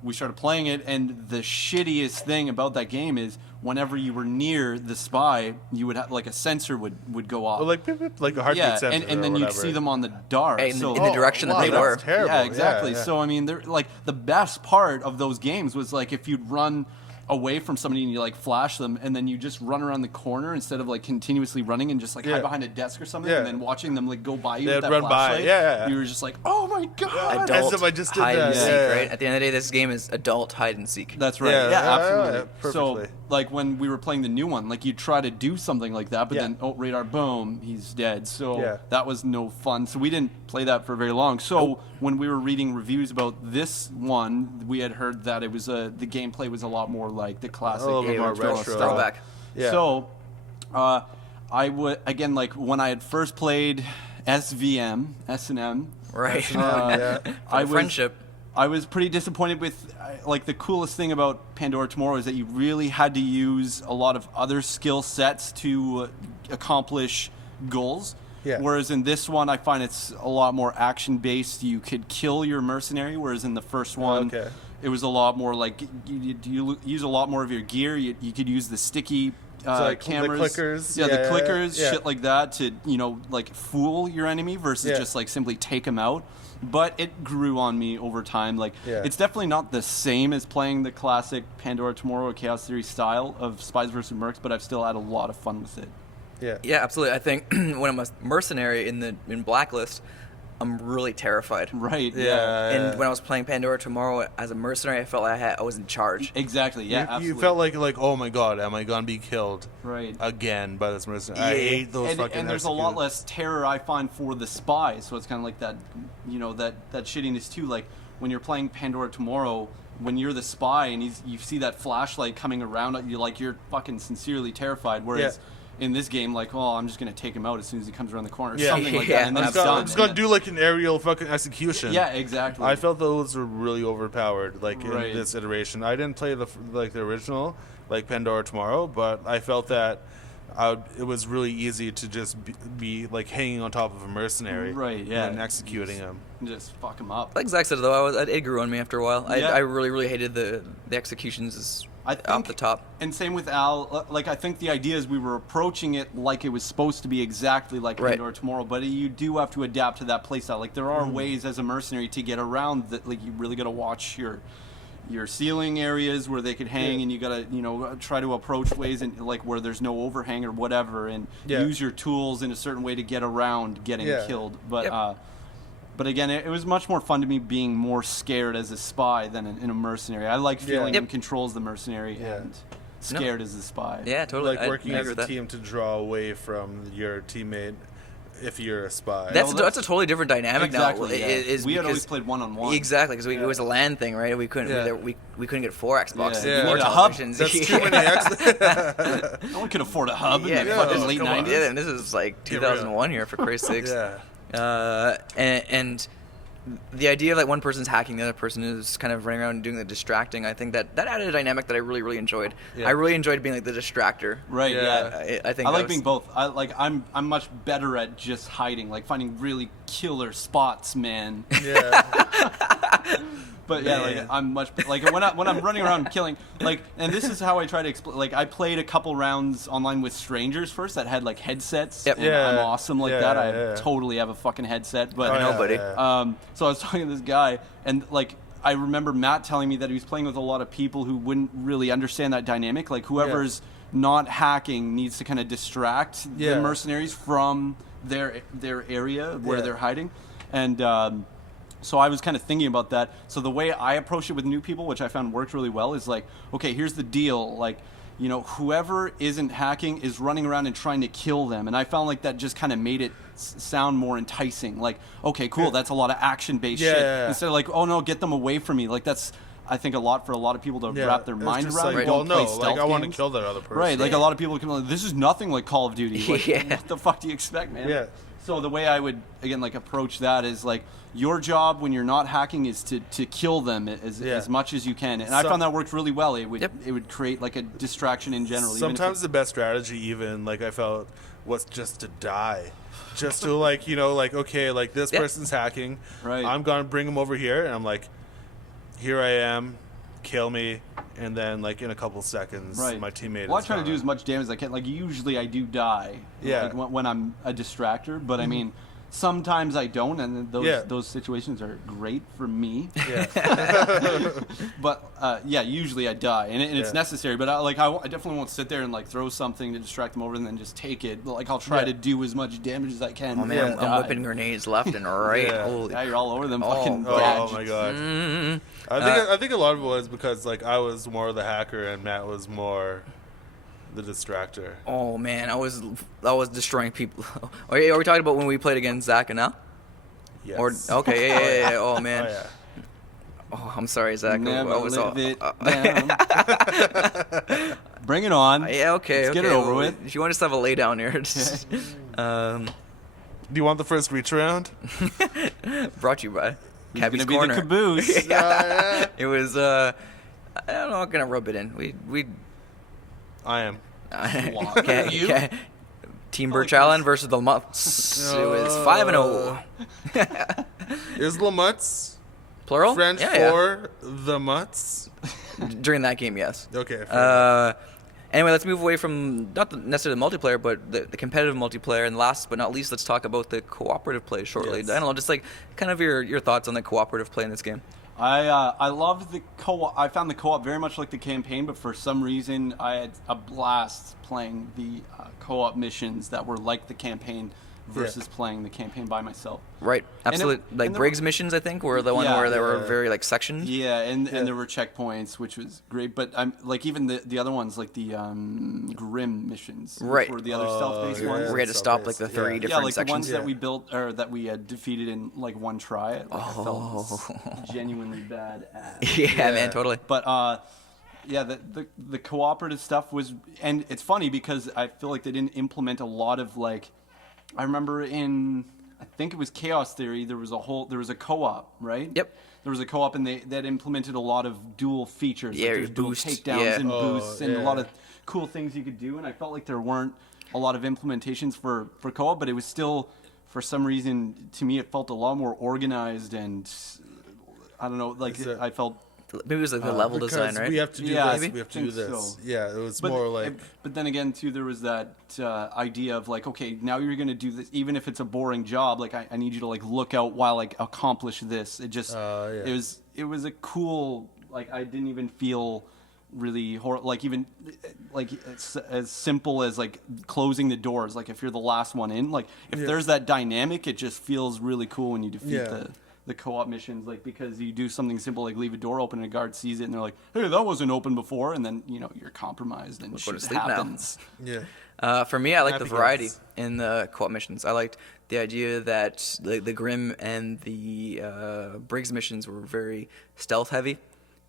we started playing it, and the shittiest thing about that game is whenever you were near the spy, you would have like a sensor would go off. Or like beep, beep, like a heartbeat yeah, sensor and or then you'd whatever. see them on the dark. In so, the direction that they that's were. terrible. yeah, exactly. Yeah. So I mean, they're like the best part of those games was like if you'd run away from somebody and you like flash them, and then you just run around the corner instead of like continuously running and just like hide behind a desk or something, Yeah. and then watching them like go by you They'd with that run by. flashlight. Yeah. You were just like, oh my god. Adult As if I just did hide and that. seek, Yeah. right? At the end of the day, this game is adult hide and seek. That's right. Yeah, Yeah, yeah, absolutely. yeah, perfectly. So like when we were playing the new one, like you try to do something like that, but Yeah. then radar, boom, he's dead. So Yeah. that was no fun. So we didn't play that for very long. So when we were reading reviews about this one, we had heard that it was the gameplay was a lot more like the classic A little bit Game more of Thrones retro. style. Throwback. Yeah. So I would again, like when I had first played S&M, Right. Yeah. I was friendship. I was pretty disappointed with, like, the coolest thing about Pandora Tomorrow is that you really had to use a lot of other skill sets to accomplish goals. Yeah. Whereas in this one, I find it's a lot more action-based. You could kill your mercenary, whereas in the first one, Okay. it was a lot more like you use a lot more of your gear. You could use the sticky like the cameras, clickers. yeah, Yeah, the yeah, clickers, yeah. shit like that to like fool your enemy versus Yeah. just like simply take them out. But it grew on me over time. Like Yeah. it's definitely not the same as playing the classic Pandora Tomorrow Chaos Theory style of Spies vs. Mercs, but I've still had a lot of fun with it. Yeah. Yeah, absolutely. I think when I'm a mercenary in Blacklist, I'm really terrified. Right. Yeah. And when I was playing Pandora Tomorrow as a mercenary, I felt like I was in charge. Exactly. Yeah. You absolutely. felt like, oh my god, am I gonna be killed Right. again by this mercenary? I Yeah. hate those fucking. And there's a lot executors. less terror I find for the spy, so it's kind of like that, that shittiness too. Like when you're playing Pandora Tomorrow, when you're the spy and you see that flashlight coming around, you're fucking sincerely terrified. Whereas in this game, like, oh, I'm just gonna take him out as soon as he comes around the corner, or Yeah. something like Yeah. that, and then I'm it's just gonna, done. I'm just gonna And do like an aerial fucking execution. yeah, exactly. I felt those were really overpowered, like Right. in this iteration. I didn't play the original, like Pandora Tomorrow, but I felt that it was really easy to just be like hanging on top of a mercenary, Right, yeah. and executing him. just fuck him up. Like Zach said, though, it grew on me after a while. Yeah. I really, really hated the executions I off think- the top. And same with Al. Like, I think the idea is we were approaching it like it was supposed to be exactly like Right. Pandora Tomorrow, but you do have to adapt to that playstyle. Like, there are ways as a mercenary to get around that. Like, you really got to watch your ceiling areas where they could hang, and you got to try to approach ways and like where there's no overhang or whatever, and use your tools in a certain way to get around getting killed. But Yep. But again, it was much more fun to me being more scared as a spy than in a mercenary. I like feeling Yep. in control as the mercenary and scared as the spy. Yeah, totally. Like working I as agree a with that. team to draw away from your teammate if you're a spy. That's No, a totally different dynamic Exactly. now. Yeah. Is We had because- always played one-on-one. Exactly, because it was a LAN thing, right? We couldn't Yeah. we couldn't get 4 Xboxes, Yeah. four Yeah. A hub. televisions. That's too many X. No one could afford a hub Yeah, in the yeah. fucking Oh, late come on. 90s. Yeah, and this is like 2001 here, for Christ's sakes. Yeah. And the idea of like one person's hacking, the other person is kind of running around and doing the distracting. I think that added a dynamic that I really, really enjoyed. Yeah. I really enjoyed being like the distractor. Right, Yeah. yeah. I think I that like was- being both. I'm much better at just hiding, like finding really killer spots, man. Yeah. But yeah, like Man. I'm much like when I'm running around killing, like, and this is how I try to explain. Like I played a couple rounds online with strangers first that had like headsets. Yep. And Yeah. I'm awesome like Yeah, that. I yeah. totally have a fucking headset. But Oh, yeah, buddy. yeah. so I was talking to this guy, and like I remember Matt telling me that he was playing with a lot of people who wouldn't really understand that dynamic. Like whoever's not hacking needs to kind of distract Yeah. the mercenaries from their area where Yeah. they're hiding, and so I was kind of thinking about that. So the way I approach it with new people, which I found worked really well, is like, okay, here's the deal, like, whoever isn't hacking is running around and trying to kill them. And I found like that just kind of made it sound more enticing. Like, okay, cool, that's a lot of action-based shit. Yeah. Instead of like, oh no, get them away from me. Like that's, I think, a lot for a lot of people to Yeah. wrap their It's mind just around. like, They well, don't play no, stealth like I want to games. kill that other person. Right, like a lot of people come like, this is nothing like Call of Duty. Like, Yeah. what the fuck do you expect, man? Yeah. So the way I would, again, like approach that is like, your job when you're not hacking is to kill them as much as you can. And I found that worked really well. It would create like a distraction in general. even if Sometimes the best strategy, even like I felt, was just to die, just to like like okay, like this person's hacking, Right. I'm gonna bring him over here, and I'm like, here I am, kill me, and then like in a couple seconds, Right. my teammate. Well, I is try to do gone. as much damage as I can. Like usually I do die. Yeah. Like when I'm a distractor, but I mean, Sometimes I don't, and Yeah. those situations are great for me. Yeah. But usually I die, and it's Yeah. necessary. But I definitely won't sit there and like throw something to distract them over, and then just take it. Like I'll try Yeah. to do as much damage as I can. Oh before man, I I'm die. whipping grenades left and right. Yeah. Holy. Yeah, you're all over them fucking Oh badges. my god. Mm. I think a lot of it was because like I was more the hacker and Matt was more the distractor. Oh man, I was destroying people. Are we talking about when we played against Zach and Al? Yes. Or okay, yeah. Oh Oh man. yeah. Oh, I'm sorry, Zach. Never I was live it down. Bring it on. yeah, okay. Let's okay. get it over well, with. If you want to just have a lay down here, just, Do you want the first reach round? brought to you by He's Cabbie's gonna be Corner. the caboose. Yeah. It was I don't know, I'm gonna rub it in. We I am. Slaughter you? Team Birch Allen versus the Mutts. It was 5-0. Is Lamutz Plural? French Yeah. for the mutts? During that game, yes. Okay. fair enough. Anyway, let's move away from not necessarily the multiplayer, but the competitive multiplayer. And last but not least, let's talk about the cooperative play shortly. Yes. I don't know, just like kind of your thoughts on the cooperative play in this game. I loved the co-op. I found the co-op very much like the campaign, but for some reason I had a blast playing the co-op missions that were like the campaign versus playing the campaign by myself. Right, absolutely. Like and there Briggs were- missions, I think, were the one Yeah. where they were Yeah. very like sectioned. Yeah, and there were checkpoints, which was great. But I'm like even the other ones, like the Grim missions, which Right. were the other stealth-based yeah. ones. Where we had to stop like the 30 Yeah. different Yeah, like sections. the ones that Yeah. we built or that we had defeated in like one try. Like, I felt was genuinely bad at. yeah, man, totally. But yeah, the cooperative stuff was, and it's funny because I feel like they didn't implement a lot of like. I remember in I think it was Chaos Theory. There was a co-op, right? Yep. There was a co-op, and that implemented a lot of dual features. Yeah, like there's dual boost, takedowns yeah. and Oh, boosts, and a yeah. lot of cool things you could do. And I felt like there weren't a lot of implementations for co-op, but it was still, for some reason, to me, it felt a lot more organized, and I don't know, like Is it- I felt. Maybe it was like the level Because design, right? we have to do Yeah, this. maybe? We have to Think do this. so. Yeah, it was But, more like. but then again, too, there was that idea of like, okay, now you're going to do this, even if it's a boring job. Like, I need you to like look out while I accomplish this. It just, Yeah. it was a cool. Like, I didn't even feel really like even like it's as simple as like closing the doors. Like, if you're the last one in, like if there's that dynamic, it just feels really cool when you defeat Yeah. the co-op missions, like because you do something simple like leave a door open and a guard sees it and they're like, hey, that wasn't open before, and then you're compromised and Go shit to sleep now. happens. Yeah. For me, I like the Happy variety days. in the co-op missions. I liked the idea that the Grim and the Briggs missions were very stealth heavy.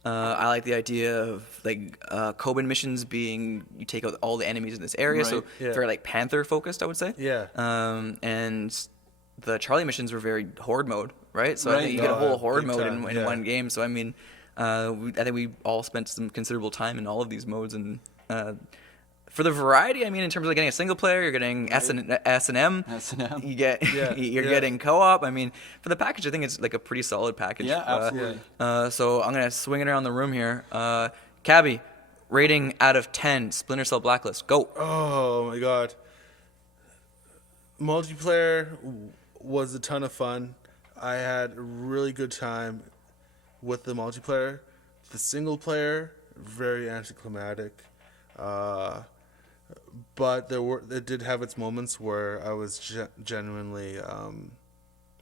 I like the idea of like Coben missions being you take out all the enemies in this area, so Right. Yeah. very like Panther focused, I would say. Yeah. And the Charlie missions were very horde mode, right? So I Right. think you get a whole horde Big mode time, in yeah. one game. So I mean, I think we all spent some considerable time in all of these modes, and for the variety, I mean, in terms of like getting a single player, you're getting S and M. S&M. You get Yeah, you're yeah. getting co-op. I mean, for the package, I think it's like a pretty solid package. Yeah, absolutely. So I'm gonna swing it around the room here. Cabbie, rating out of 10, Splinter Cell Blacklist. Go. Oh my god. Multiplayer was a ton of fun. I had a really good time with the multiplayer. The single player, very anticlimactic. But it did have its moments where I was genuinely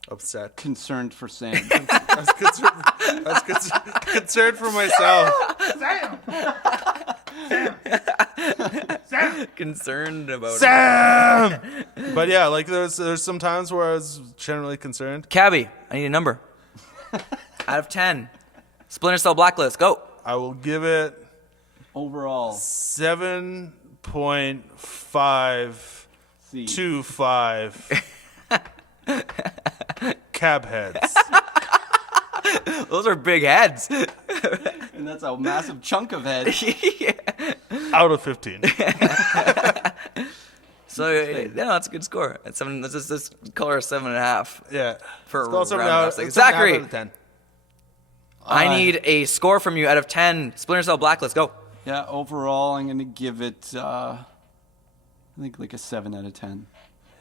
upset. Concerned for Sam. I was concerned for myself. Concerned about it. Sam! But yeah, like there's some times where I was generally concerned. Cabbie, I need a number. Out of 10, Splinter Cell Blacklist. Go. I will give it Overall, 7.525 cab heads. Those are big heads. and that's a massive chunk of head. Out of 15. So yeah, that's a good score. At 7, let's just call her a 7.5. Yeah. For Let's call it something round out- off sake. it's something Zachary! out of 10. I need a score from you out of 10. Splinter Cell Blacklist. Go. Yeah, overall, I'm going to give it, I think like a 7 out of 10.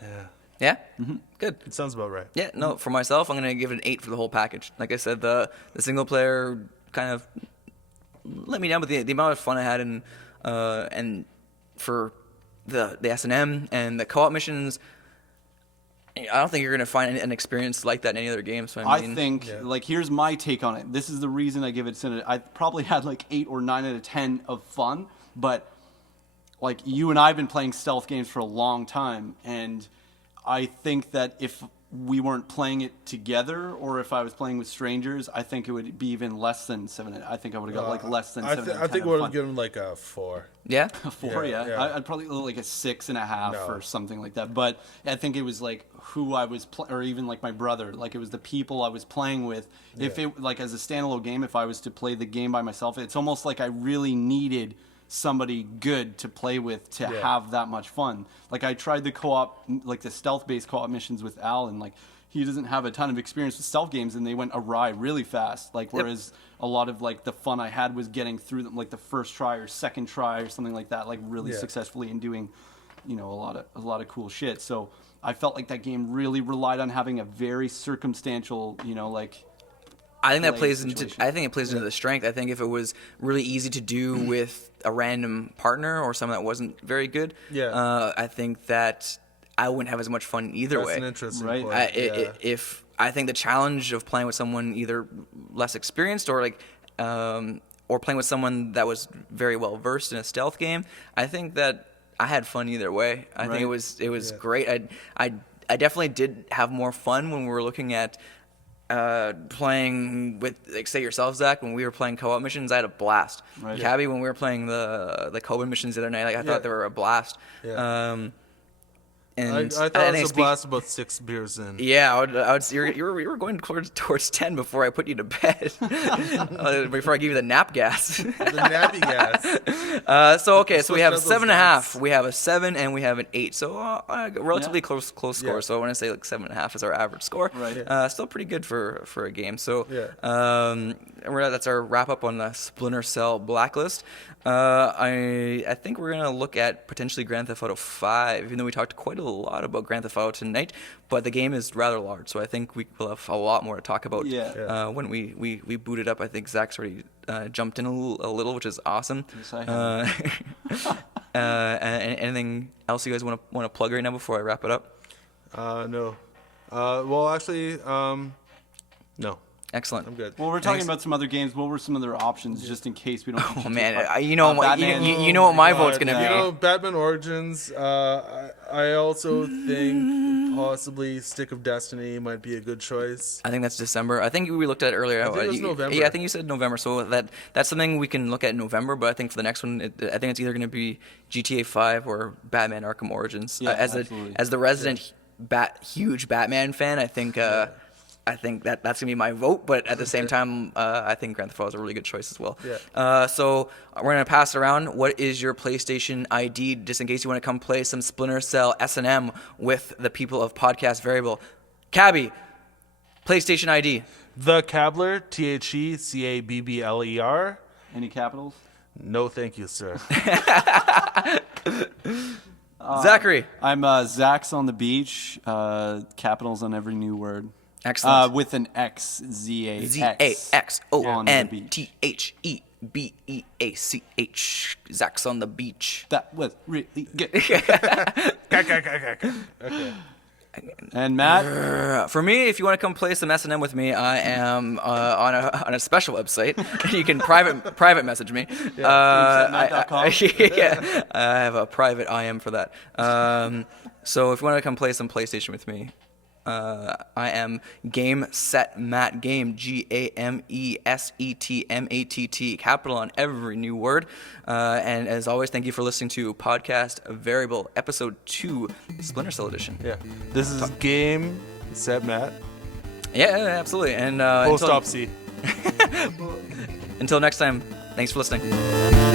Yeah. Yeah? Good. It sounds about right. Yeah, no, for myself, I'm going to give it an 8 for the whole package. Like I said, the single player kind of let me down, but the amount of fun I had and for the S&M and the co-op missions, I don't think you're going to find an experience like that in any other game. So I think, like, here's my take on it. This is the reason I give it I probably had like 8 or 9 out of 10 of fun, but like you and I have been playing stealth games for a long time, and I think that if we weren't playing it together, or if I was playing with strangers, I think it would be even less than 7. I think I would have got like less than 7. I think we would have given like a 4. Yeah, a 4. Yeah. I'd probably go like a 6.5 or something like that. But I think it was like who I was, or even like my brother. Like it was the people I was playing with. If it like as a standalone game, if I was to play the game by myself, it's almost like I really needed somebody good to play with to have that much fun. Like I tried the co-op, like the stealth-based co-op missions with Al, and like he doesn't have a ton of experience with stealth games, and they went awry really fast. Like whereas a lot of like the fun I had was getting through them, like the first try or second try or something like that, like really successfully and doing, you know, a lot of cool shit. So I felt like that game really relied on having a very circumstantial, you know, like. I think that plays into. I think it plays into the strength. I think if it was really easy to do with a random partner or someone that wasn't very good, I think that I wouldn't have as much fun either way. That's an interesting point. If I think the challenge of playing with someone either less experienced or like, or playing with someone that was very well versed in a stealth game, I think that I had fun either way. I think it was great. I definitely did have more fun when we were looking at. Playing with, like, say yourself, Zach, when we were playing co-op missions, I had a blast. Cabbie, when we were playing the co-op missions the other night, like, I thought they were a blast. And I thought it was a blast about 6 beers in. Yeah, I would you were going towards 10 before I put you to bed. Before I gave you the nap gas. The nappy gas. So we have 7.5. We have a 7 and we have an 8. So relatively close score. So I want to say like 7.5 is our average score. Right. Still pretty good for a game. So that's our wrap up on the Splinter Cell Blacklist. I think we're gonna look at potentially Grand Theft Auto 5, even though we talked quite a lot about Grand Theft Auto tonight. But the game is rather large, so I think we will have a lot more to talk about when we boot it up. I think Zach's already jumped in a little, which is awesome. Yes, I have. Anything else you guys want to plug right now before I wrap it up? No. Well, actually, no. Excellent. I'm good. Well, we're talking about some other games. What were some other options, just in case we don't? Oh man, you know what my vote's gonna be. You know, Batman Origins. I also think possibly Stick of Destiny might be a good choice. I think that's December. I think we looked at it earlier. I think it was November. Yeah, I think you said November. So that's something we can look at in November. But I think for the next one, I think it's either going to be GTA 5 or Batman Arkham Origins. Yeah, as the resident huge Batman fan, I think. I think that's going to be my vote, but at the same time, I think Grand Theft Auto is a really good choice as well. Yeah. So we're going to pass it around. What is your PlayStation ID, just in case you want to come play some Splinter Cell S&M with the people of Podcast Variable? Cabbie, PlayStation ID. The Cabbler, TheCabbler. Any capitals? No, thank you, sir. Zachary. I'm Zach's on the beach. Capitals on every new word. Excellent. With an X, Z-A-X. Z-A-X-O-N-T-H-E-B-E-A-C-H. Zach's on the beach. That was really good. Okay. And Matt? For me, if you want to come play some S&M with me, I am on a special website. You can private message me. I have a private IM for that. So if you want to come play some PlayStation with me, I am Game Set Matt Game, GAMESETMATT, capital on every new word. And as always, thank you for listening to Podcast Variable Episode 2, Splinter Cell Edition. Yeah, this is Game Set Matt. Yeah, absolutely. And Stop C. Until next time, thanks for listening.